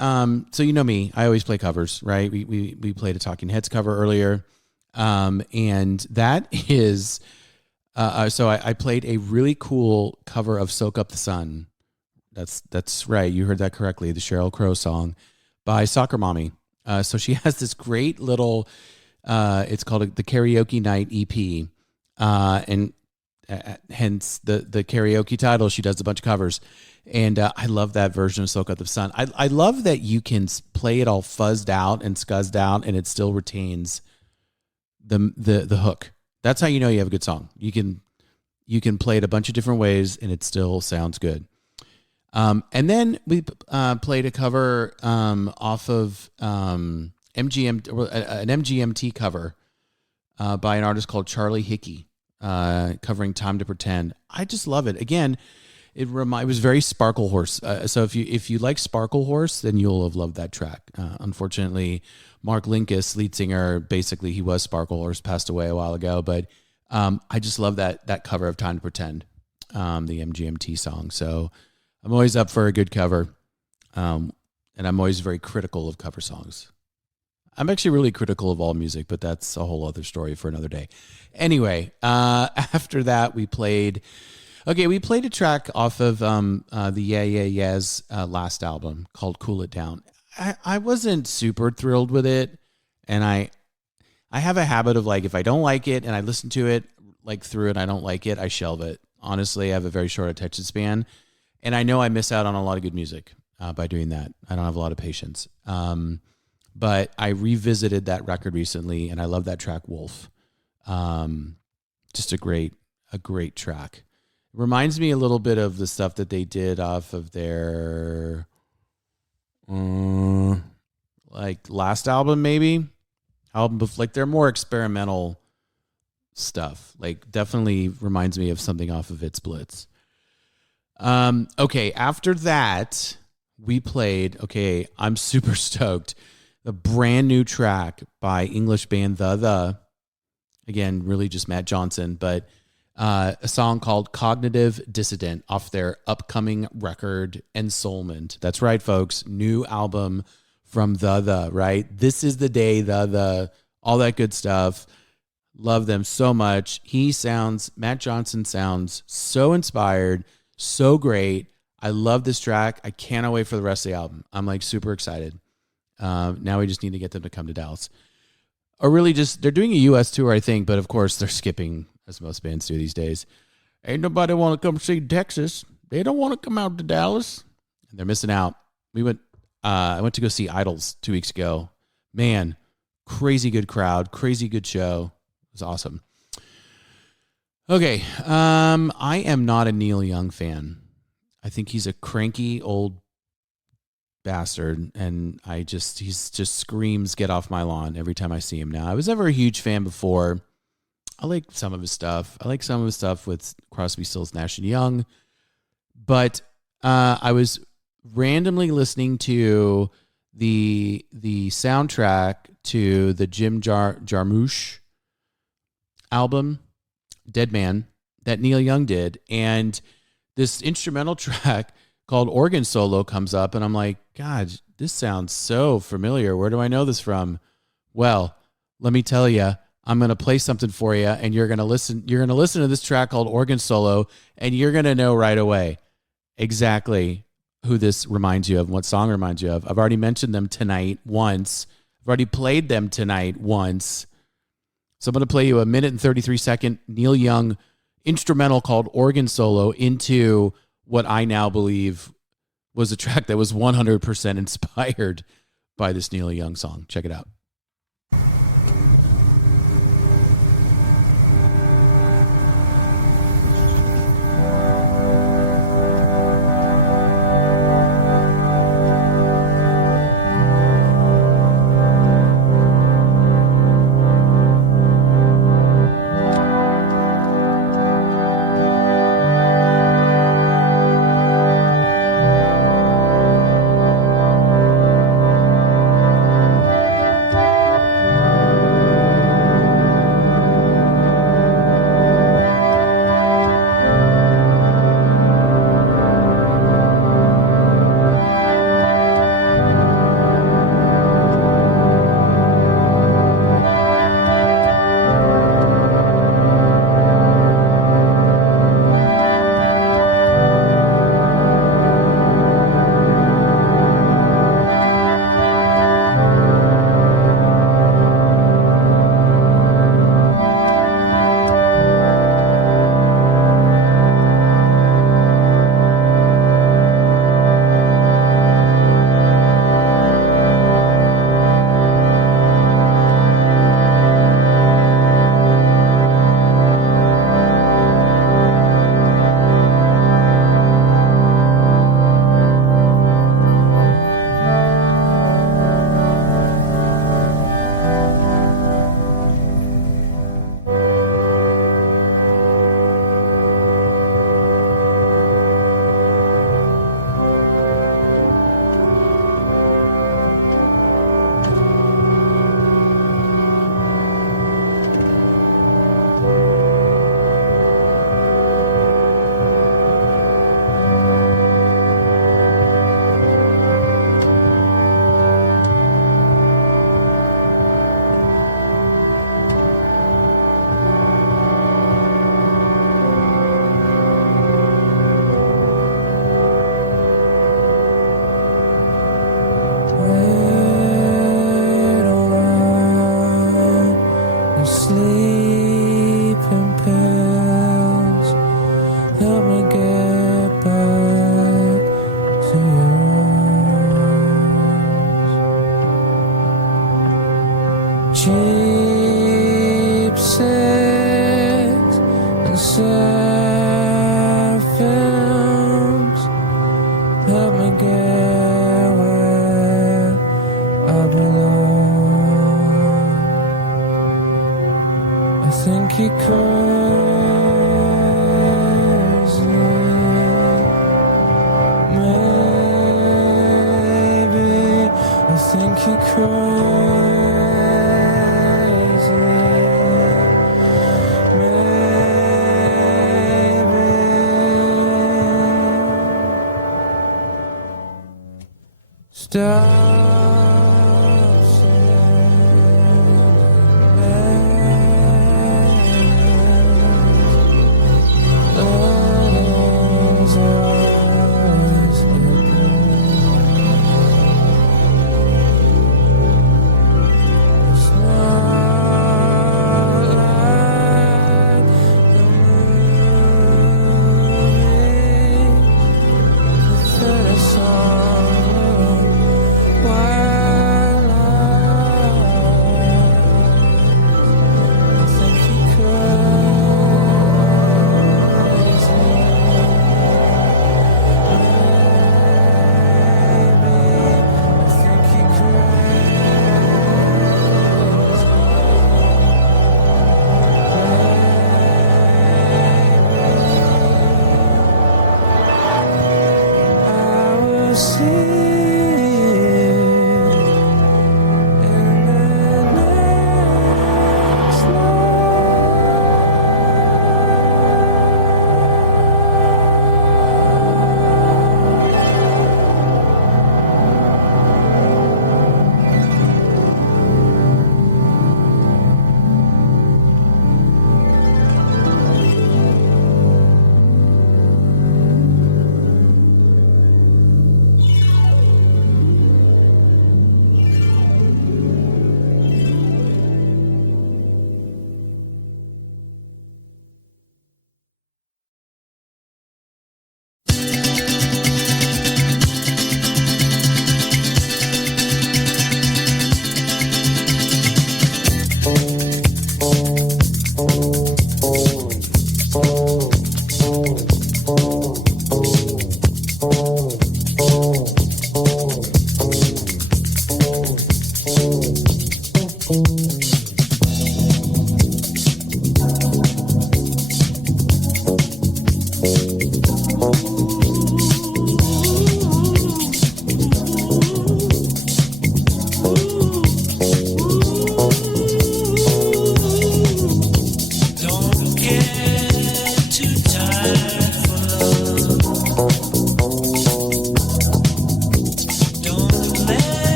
so you know me, I always play covers, right? We played a Talking Heads cover earlier. And that is, so I played a really cool cover of Soak Up the Sun. That's right. You heard that correctly. The Sheryl Crow song by Soccer Mommy. So she has this great little, it's called the Karaoke Night EP. And hence the karaoke title. She does a bunch of covers. And I love that version of Soak Up the Sun. I love that you can play it all fuzzed out and scuzzed out, and it still retains the hook. That's how you know you have a good song. You can play it a bunch of different ways, and it still sounds good. And then we played a cover off of an MGMT cover by an artist called Charlie Hickey, covering Time to Pretend. I just love it. Again, it was very Sparkle Horse. So if you like Sparkle Horse, then you'll have loved that track. Unfortunately, Mark Linkous, lead singer, basically he was Sparkle Horse, passed away a while ago. But I just love that cover of Time to Pretend, the MGMT song. So I'm always up for a good cover, and I'm always very critical of cover songs. I'm actually really critical of all music, but that's a whole other story for another day. Anyway, after that, we played a track off of the Yeah Yeah Yeahs last album called Cool It Down. I wasn't super thrilled with it, and I have a habit of, like, if I don't like it and I listen to it like through and I don't like it, I shelve it. Honestly, I have a very short attention span, and I know I miss out on a lot of good music by doing that. I don't have a lot of patience. But I revisited that record recently, and I love that track, Wolf. Just a great track. It reminds me a little bit of the stuff that they did off of their like last album, maybe. Like they're more experimental stuff. Like definitely reminds me of something off of It's Blitz. Okay, after that, we played, I'm super stoked, a brand new track by English band The. Again, really just Matt Johnson, but a song called Cognitive Dissident off their upcoming record, Ensoulment. That's right, folks. New album from The, right? This is the day, The, all that good stuff. Love them so much. Matt Johnson sounds so inspired, so great. I love this track. I cannot wait for the rest of the album. I'm like super excited. Now we just need to get them to come to Dallas. Or really just, they're doing a U.S. tour, I think, but of course they're skipping, as most bands do these days. Ain't nobody want to come see Texas. They don't want to come out to Dallas. And they're missing out. I went to go see Idols 2 weeks ago. Man, crazy good crowd, crazy good show. It was awesome. Okay, I am not a Neil Young fan. I think he's a cranky old bastard, and he just screams "get off my lawn" every time I see him now. I was never a huge fan before. I like some of his stuff. I like some of his stuff with Crosby, Stills, Nash and Young, but I was randomly listening to the soundtrack to the Jim Jarmusch album, Dead Man, that Neil Young did, and this instrumental track called Organ Solo comes up, and I'm like, God, this sounds so familiar. Where do I know this from? Well, let me tell you, I'm going to play something for you, and you're going to listen to this track called Organ Solo, and you're going to know right away exactly who this reminds you of, what song reminds you of. I've already mentioned them tonight once. I've already played them tonight once. So I'm going to play you a 1:33 Neil Young instrumental called Organ Solo into what I now believe was a track that was 100% inspired by this Neil Young song. Check it out.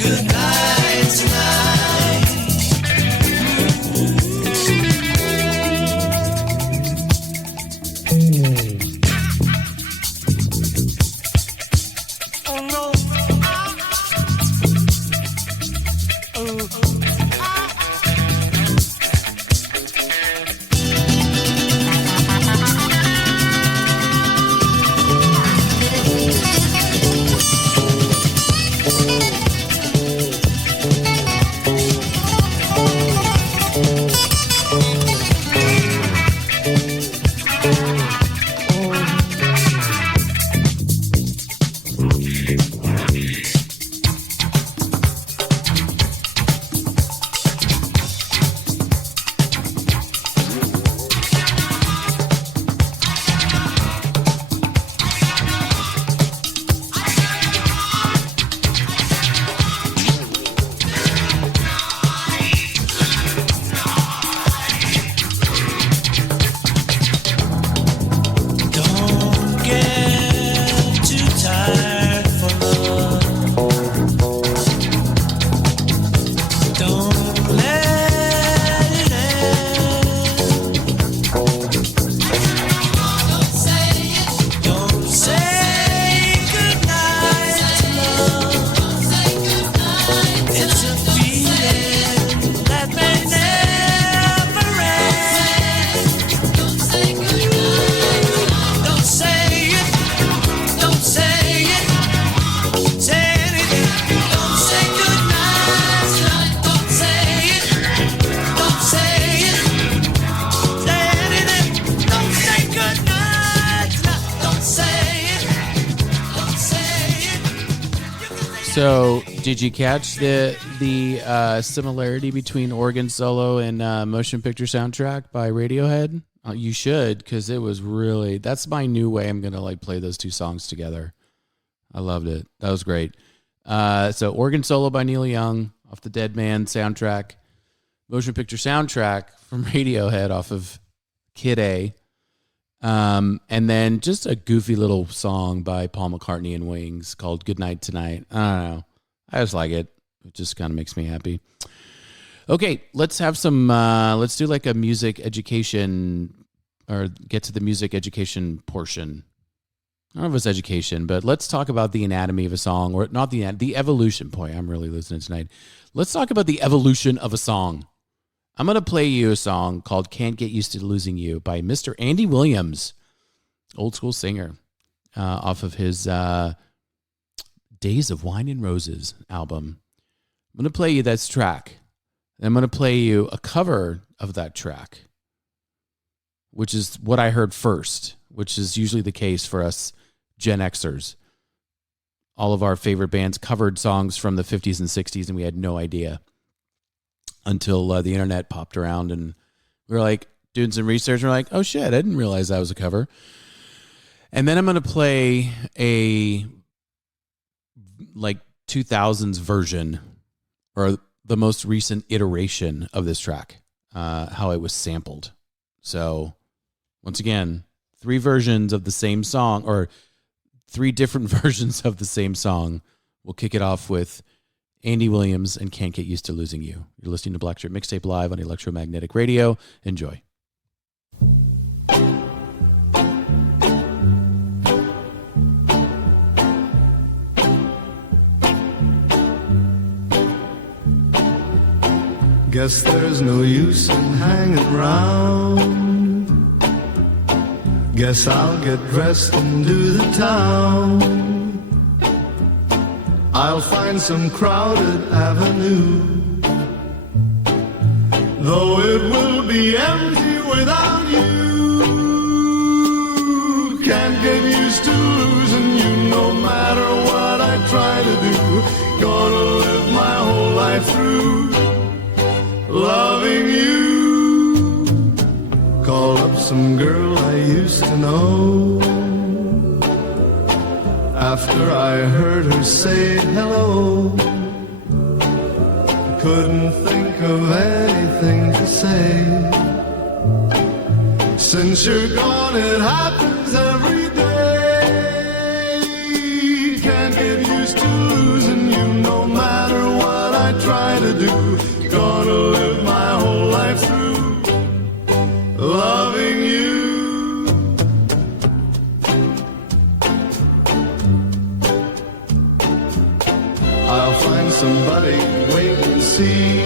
goodnight tonight. Oh no. So, did you catch the similarity between organ solo and motion picture soundtrack by Radiohead? You should, because it was really, that's my new way I'm gonna like play those two songs together. I loved it. That was great. So, organ solo by Neil Young off the Dead Man soundtrack, motion picture soundtrack from Radiohead off of Kid A. And then just a goofy little song by Paul McCartney and Wings called Goodnight Tonight. I don't know. I just like it. It just kind of makes me happy. Okay, let's have some, let's do like a music education or get to the music education portion. I don't know if it's education, but let's talk about the anatomy of a song, or not the evolution. Boy, I'm really listening tonight. Let's talk about the evolution of a song. I'm going to play you a song called Can't Get Used to Losing You by Mr. Andy Williams, old school singer, off of his Days of Wine and Roses album. I'm going to play you that track. And I'm going to play you a cover of that track, which is what I heard first, which is usually the case for us Gen Xers. All of our favorite bands covered songs from the 50s and 60s, and we had no idea until the internet popped around, and we were like doing some research. And we're like, oh shit, I didn't realize that was a cover. And then I'm going to play a like 2000s version, or the most recent iteration of this track, how it was sampled. So once again, 3 versions of the same song, or 3 different versions of the same song. We'll kick it off with Andy Williams and Can't Get Used to Losing You. You're listening to Black Shirt Mixtape live on Electromagnetic Radio. Enjoy. Guess there's no use in hanging around. Guess I'll get dressed and do the town. I'll find some crowded avenue, though it will be empty without you. Can't get used to losing you, no matter what I try to do. Gonna live my whole life through loving you. Call up some girl I used to know. After I heard her say hello, couldn't think of anything to say. Since you're gone, it happens every day. Can't get used to losing you, no matter somebody wait and see.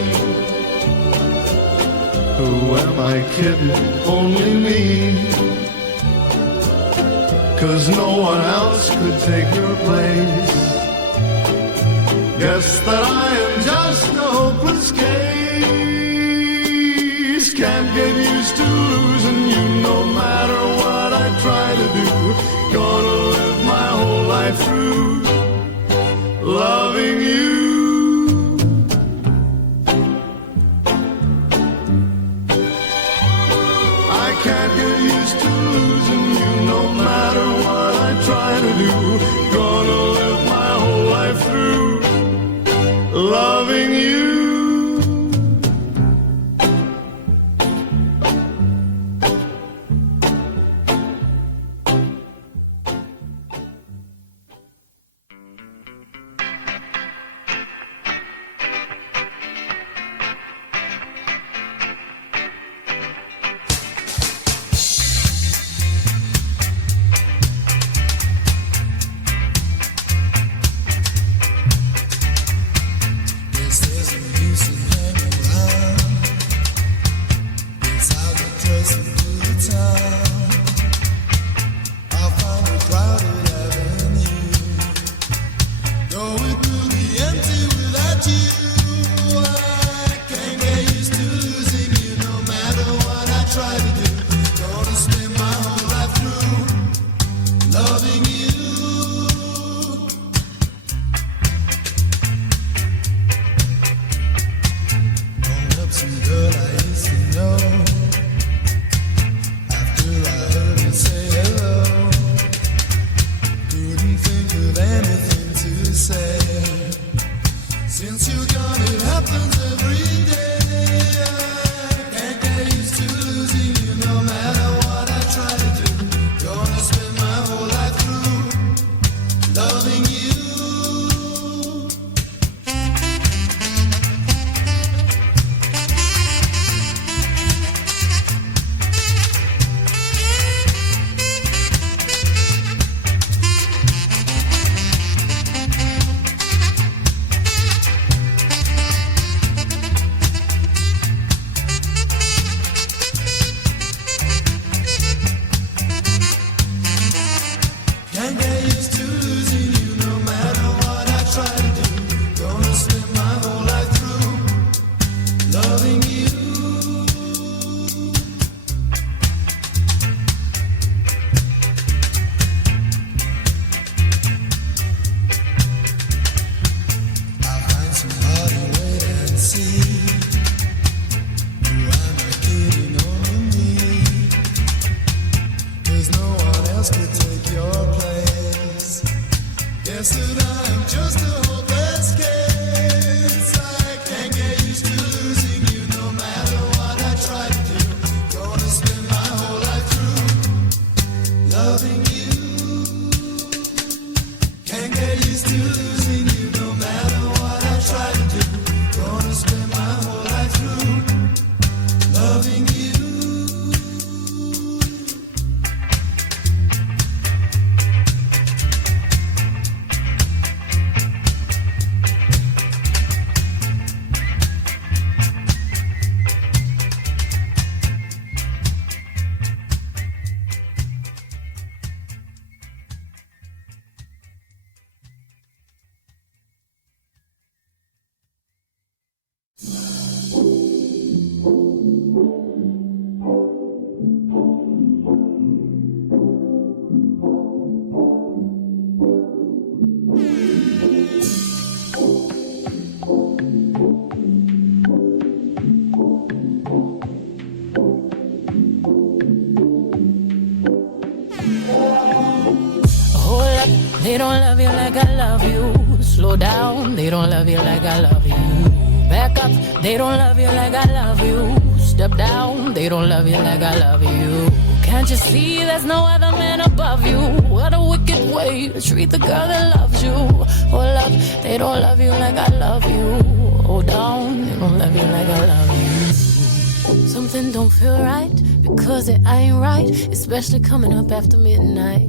Who am I kidding? Only me. 'Cause no one else could take your place. Guess that I am just a hopeless case. Can't get used to losing you no matter what I try to do. Gonna live my whole life through loving you. I can't get used to losing you no matter what I try to do. Gonna live my whole life through loving you. They don't love you like I love you. Slow down, they don't love you like I love you. Back up, they don't love you like I love you. Step down, they don't love you like I love you. Can't you see there's no other man above you? What a wicked way to treat the girl that loves you. Hold up, they don't love you like I love you. Hold down, they don't love you like I love you. Something don't feel right, because it ain't right, especially coming up after midnight.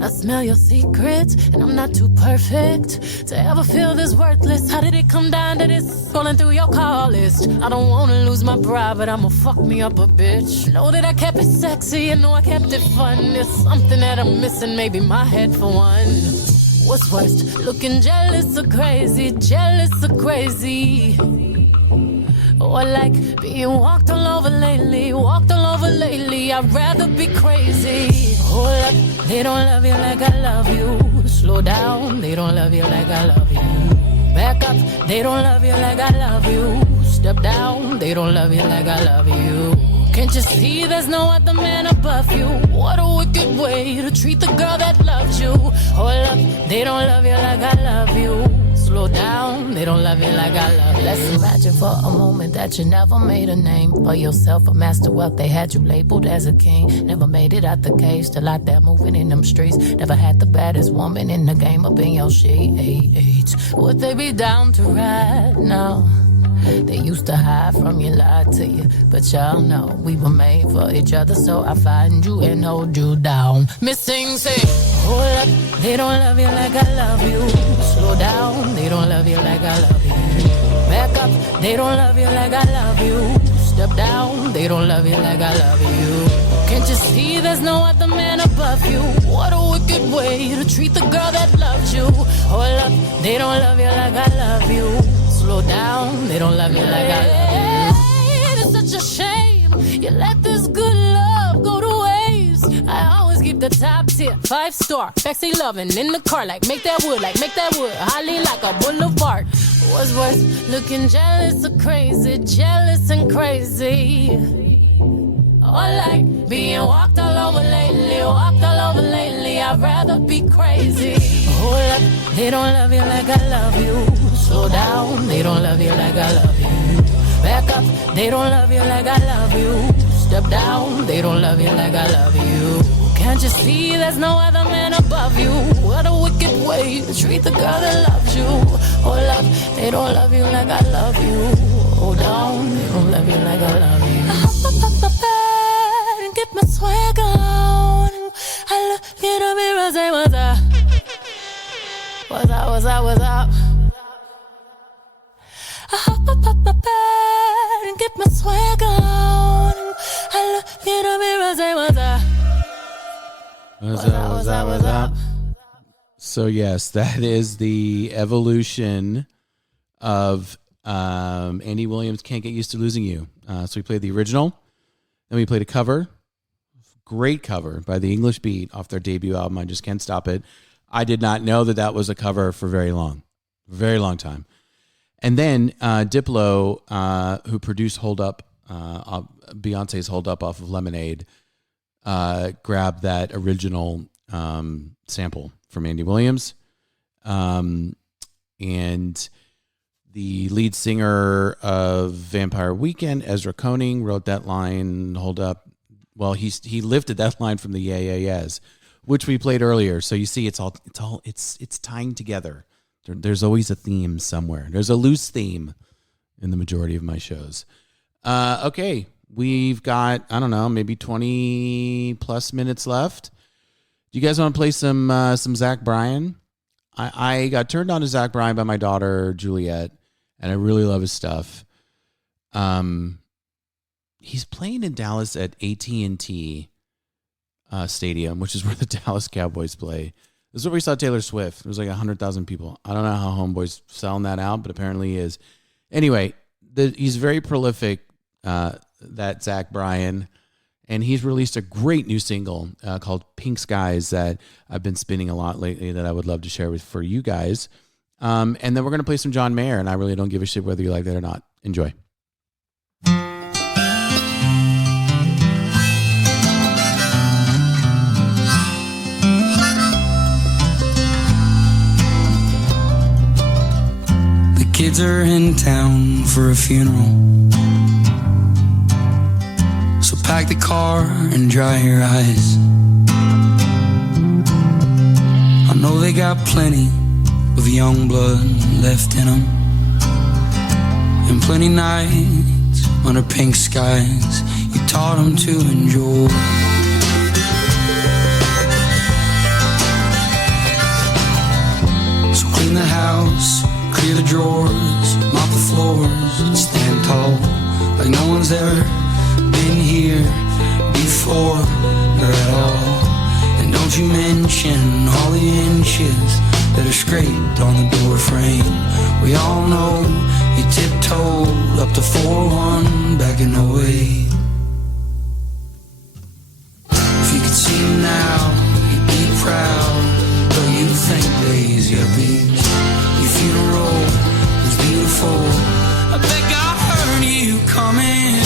I smell your secrets, and I'm not too perfect to ever feel this worthless. How did it come down to this? Scrolling through your call list. I don't wanna lose my pride, but I'ma fuck me up a bitch. Know that I kept it sexy, and know I kept it fun. There's something that I'm missing, maybe my head for one. What's worst, looking jealous or crazy, jealous or crazy? Or like being walked all over lately, walked all over lately. I'd rather be crazy. Hold up, they don't love you like I love you. Slow down, they don't love you like I love you. Back up, they don't love you like I love you. Step down, they don't love you like I love you. Can't you see there's no other man above you? What a wicked way to treat the girl that loves you. Hold up, they don't love you like I love you. Slow down, they don't love you like I love you. Let's imagine for a moment that you never made a name for yourself, a master wealth. They had you labeled as a king. Never made it out the cage, still out there moving in them streets. Never had the baddest woman in the game up in your sheets. Would they be down to ride now? They used to hide from you, lie to you, but y'all know we were made for each other, so I find you and hold you down. Missing, say, hold up, they don't love you like I love you. Slow down, they don't love you like I love you. Back up, they don't love you like I love you. Step down, they don't love you like I love you. Can't you see there's no other man above you? What a wicked way to treat the girl that loves you. Hold up, they don't love you like I love you. Slow down, they don't love you like I love you. It's such a shame you let this good love go to waste. I always keep the top tier, 5-star, sexy loving in the car, like make that wood, highly like a boulevard. What's worse, looking jealous or crazy, jealous and crazy. Or like being walked all over lately, I'd rather be crazy. Hold up, they don't love you like I love you. Slow down, they don't love you like I love you. Back up, they don't love you like I love you. Step down, they don't love you like I love you. Can't you see there's no other man above you? What a wicked way to treat the girl that loves you. Hold up, they don't love you like I love you. Hold down, they don't love you like I love you. I hop up the bed and get my swag on. I look in the mirror and say, what's up? What's up, what's up, what's up? I hop up the bed and get my swag on. I look in the mirror and say, what's up? What's up? So yes, that is the evolution of Andy Williams' Can't Get Used to Losing You. So we played the original, then we played a cover, great cover by the English Beat off their debut album, I Just Can't Stop It. I did not know that was a cover for very long time. And then Diplo, who produced Hold Up, Beyonce's Hold Up off of Lemonade, grabbed that original sample from Andy Williams. And the lead singer of Vampire Weekend, Ezra Koenig, wrote that line, Hold Up. Well, he lifted that line from the Yeah Yeah Yeahs, which we played earlier. So you see, it's tying together. There's always a theme somewhere. There's a loose theme in the majority of my shows. Okay, we've got, I don't know, maybe 20 plus minutes left. Do you guys want to play some Zach Bryan? I got turned on to Zach Bryan by my daughter Juliet, and I really love his stuff. He's playing in Dallas at AT&T Stadium, which is where the Dallas Cowboys play. This is where we saw Taylor Swift. There was like 100,000 people. I don't know how Homeboy's selling that out, but apparently he is. Anyway, he's very prolific, that Zach Bryan, and he's released a great new single called Pink Skies that I've been spinning a lot lately that I would love to share for you guys. And then we're going to play some John Mayer, and I really don't give a shit whether you like that or not. Enjoy. Kids are in town for a funeral, so pack the car and dry your eyes. I know they got plenty of young blood left in them, and plenty nights under pink skies you taught them to enjoy. Clean the house, clear the drawers, mop the floors, and stand tall like no one's ever been here before or at all. And don't you mention all the inches that are scraped on the door frame. We all know you tiptoed up to 4-1 back in 08. If you could see him now, you'd be proud, though you think days your beach. Your funeral was beautiful. I bet God heard you coming.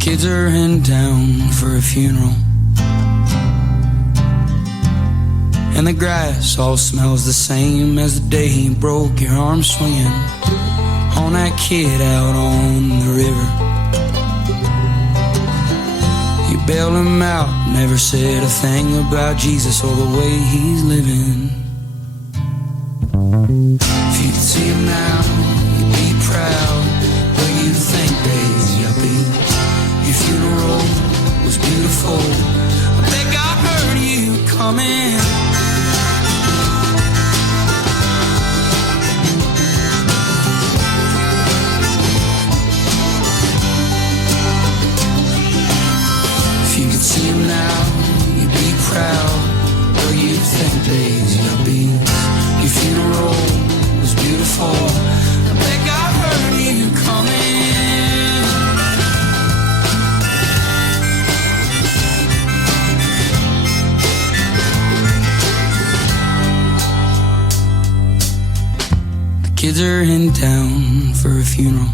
Kids are in town for a funeral, and the grass all smells the same as the day you broke your arm swinging on that kid out on the river. You bailed him out, never said a thing about Jesus or the way he's living. If you could see him now, you'd be proud, but you think days you'll be. Your funeral was beautiful. I bet God heard you coming. If you could see him now, you'd be proud. Or you'd think days you'll be. Your funeral was beautiful. I bet God heard you coming. Kids are in town for a funeral,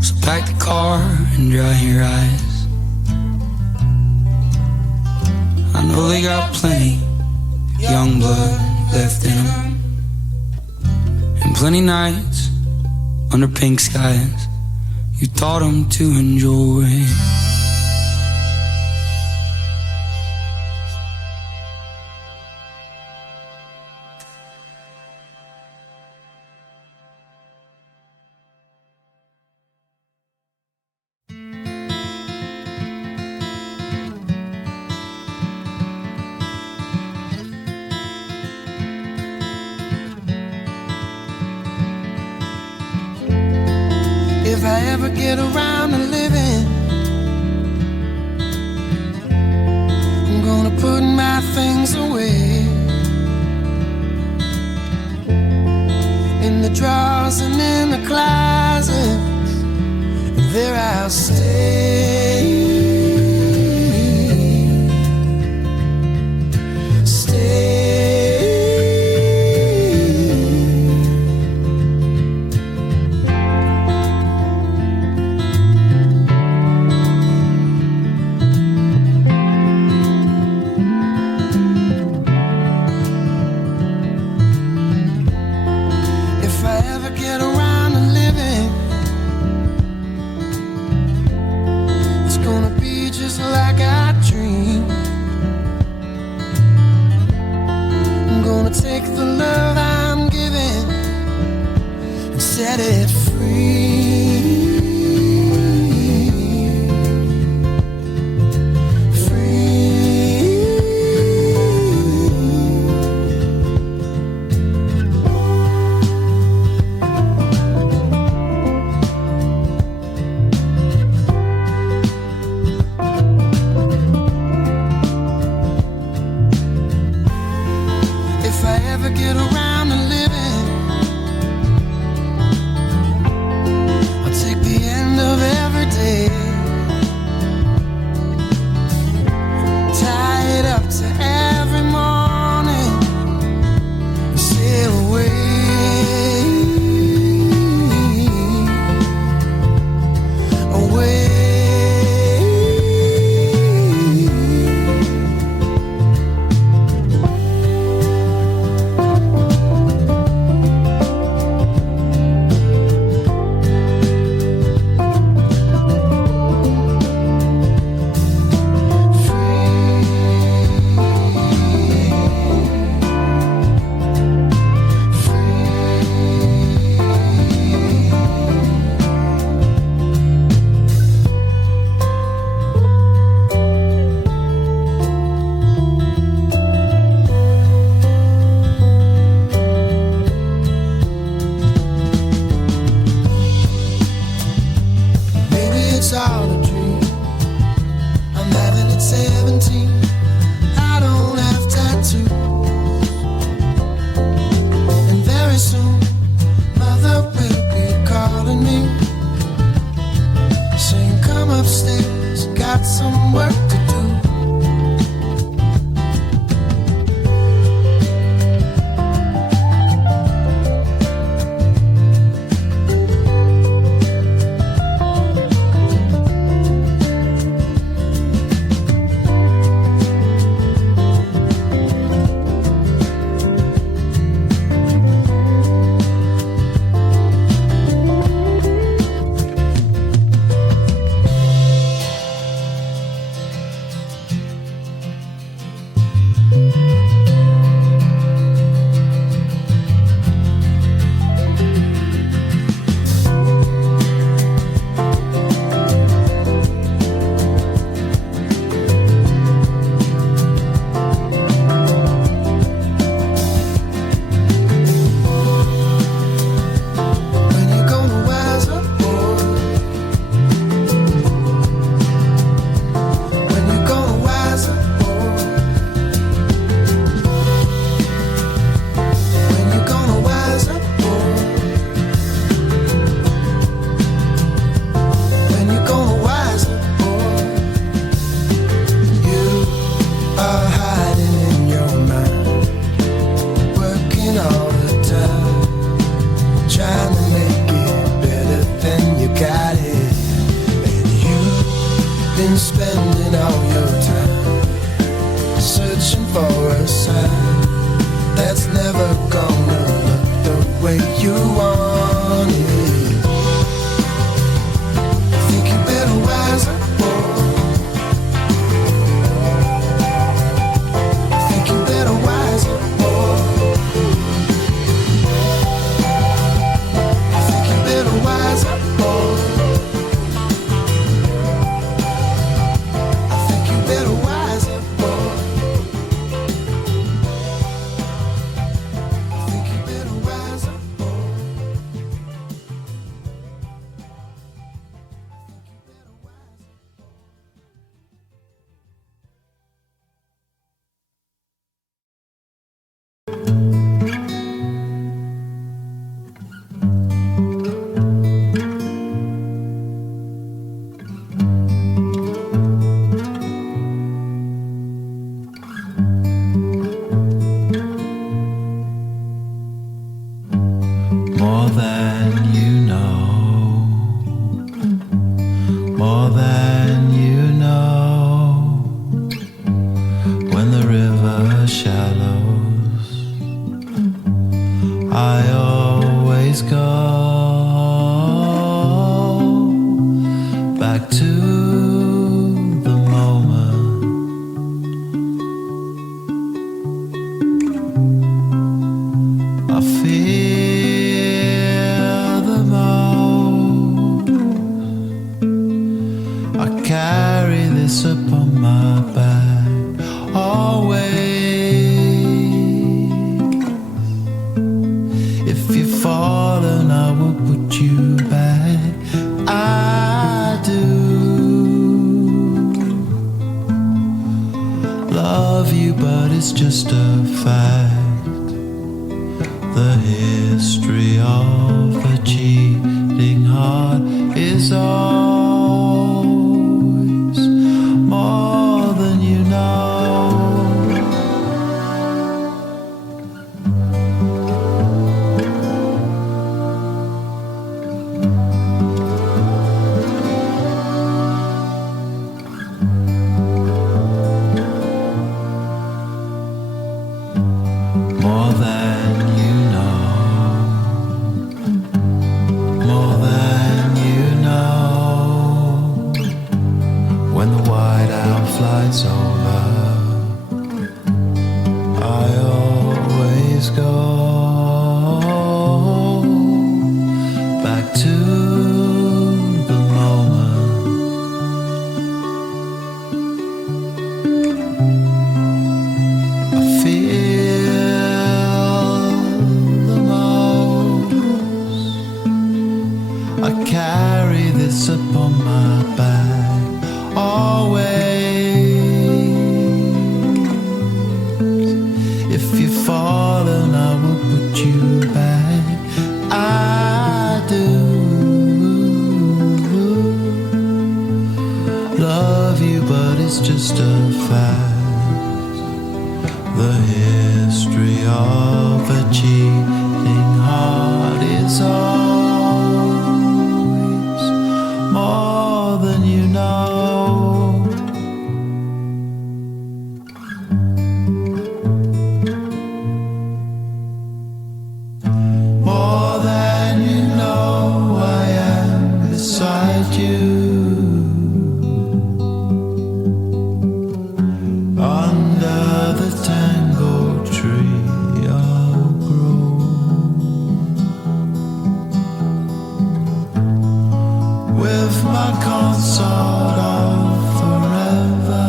so pack the car and dry your eyes. I know they got plenty young blood left in them, and plenty nights under pink skies you taught them to enjoy. If I ever get around to living, I'm gonna put my things away in the drawers and in the closet, and there I'll stay. got some work to do. Love love you, but it's just a fact. The history of a cheating heart is always more than you know. More than you know, I am beside you. Under the tango tree I'll grow. With my consort of forever.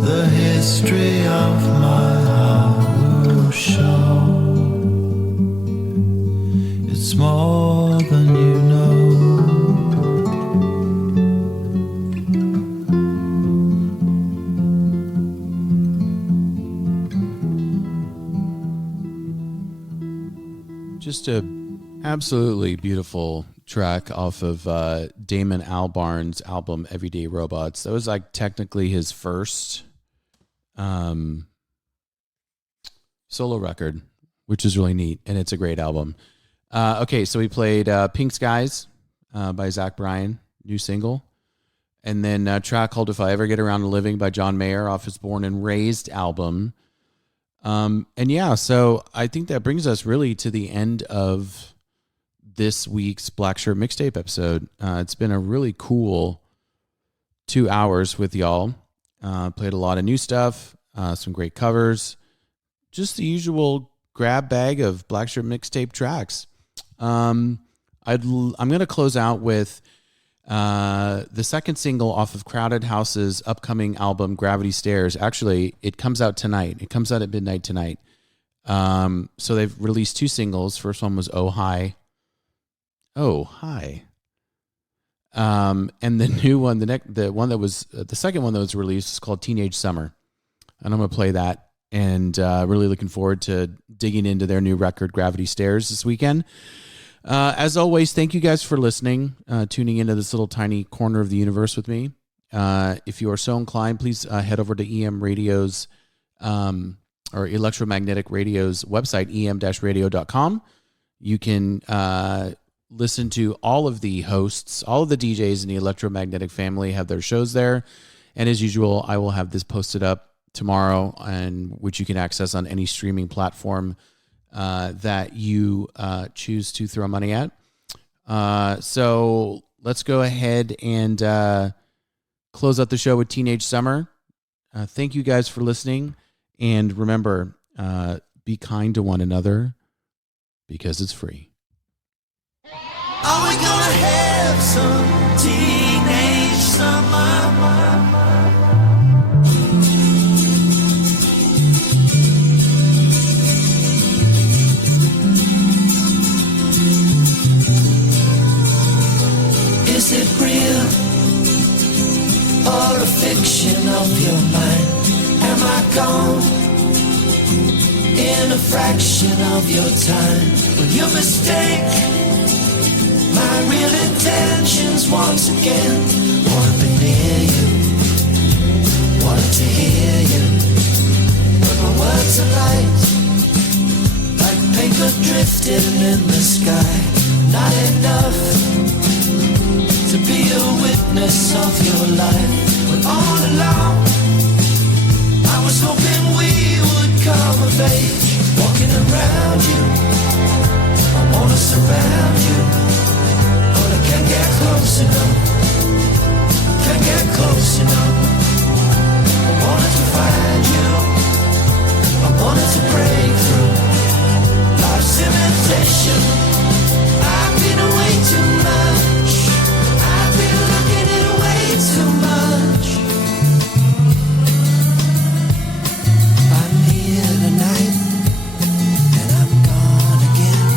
The history of my heart will show. It's more than you know. Just a absolutely beautiful track off of Damon Albarn's album Everyday Robots. That was like technically his first solo record, which is really neat, and it's a great album. Okay, so we played Pink Skies by Zach Bryan, new single, and then a track called If I Ever Get Around to Living by John Mayer off his Born and Raised album. And yeah, so I think that brings us really to the end of this week's Black Shirt Mixtape episode. It's been a really cool 2 hours with y'all. Played a lot of new stuff, some great covers, just the usual grab bag of Black Shirt Mixtape tracks. I'm going to close out with the second single off of Crowded House's upcoming album, Gravity Stairs. Actually, it comes out tonight. It comes out at midnight tonight. So they've released 2 singles. First one was Oh Hi. Oh Hi. And the new one, the second one that was released is called Teenage Summer. And I'm going to play that, and really looking forward to digging into their new record, Gravity Stairs, this weekend. As always, thank you guys for listening, tuning into this little tiny corner of the universe with me. If you are so inclined, please head over to EM Radio's or Electromagnetic Radio's website, em-radio.com. You can listen to all of the hosts, all of the DJs in the Electromagnetic family have their shows there. And as usual, I will have this posted up tomorrow, and which you can access on any streaming platform that you choose to throw money at. So let's go ahead and close out the show with Teenage Summer. Thank you guys for listening. And remember, be kind to one another because it's free. Are we gonna have some teenage summer? Is it real or a fiction of your mind? Am I gone in a fraction of your time? Will you mistake my real intentions once again? Wanna be near you, wanted to hear you, but my words are light, like paper drifting in the sky. Not enough to be a witness of your life, but all along I was hoping we would come of age. Walking around you, I wanna surround you, but I can't get close enough. Can't get close enough. I wanted to find you, I wanted to break through life's imitation. I've been away too much, I've been looking it away too much. I'm here tonight, and I'm gone again.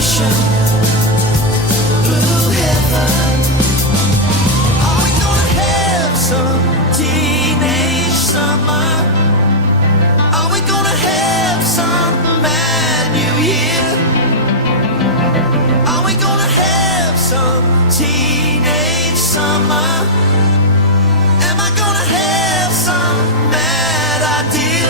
celebration. Blue heaven. Are we gonna have some teenage summer? Are we gonna have some mad New Year? Are we gonna have some teenage summer? Am I gonna have some mad idea?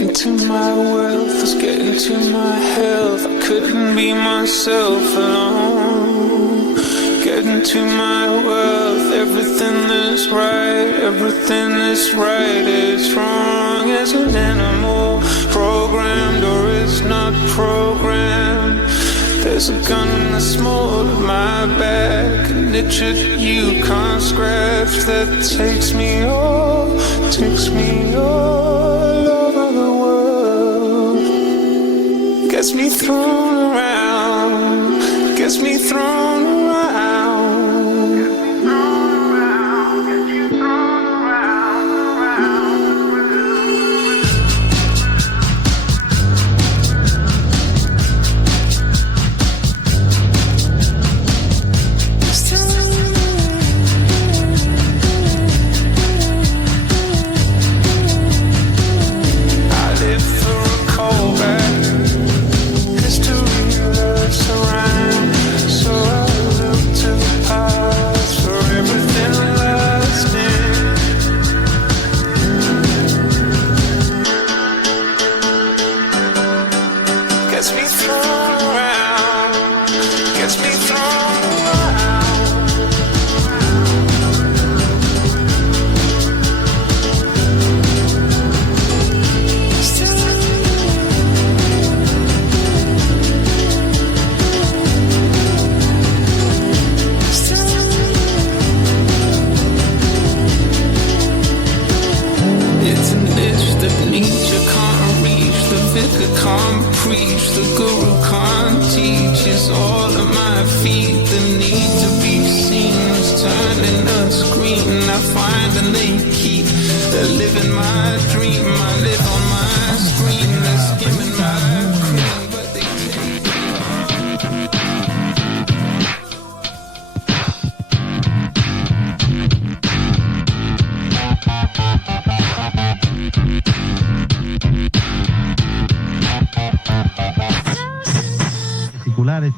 Into my wealth, let's get into my health. I couldn't be myself alone. Get into my wealth, everything that's right, everything that's right is wrong. As an animal, programmed or it's not programmed. There's a gun in the small of my back, an itch that you can't scratch that takes me all over the world. Gets me thrown around, gets me thrown around.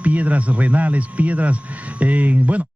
Piedras renales, piedras, bueno.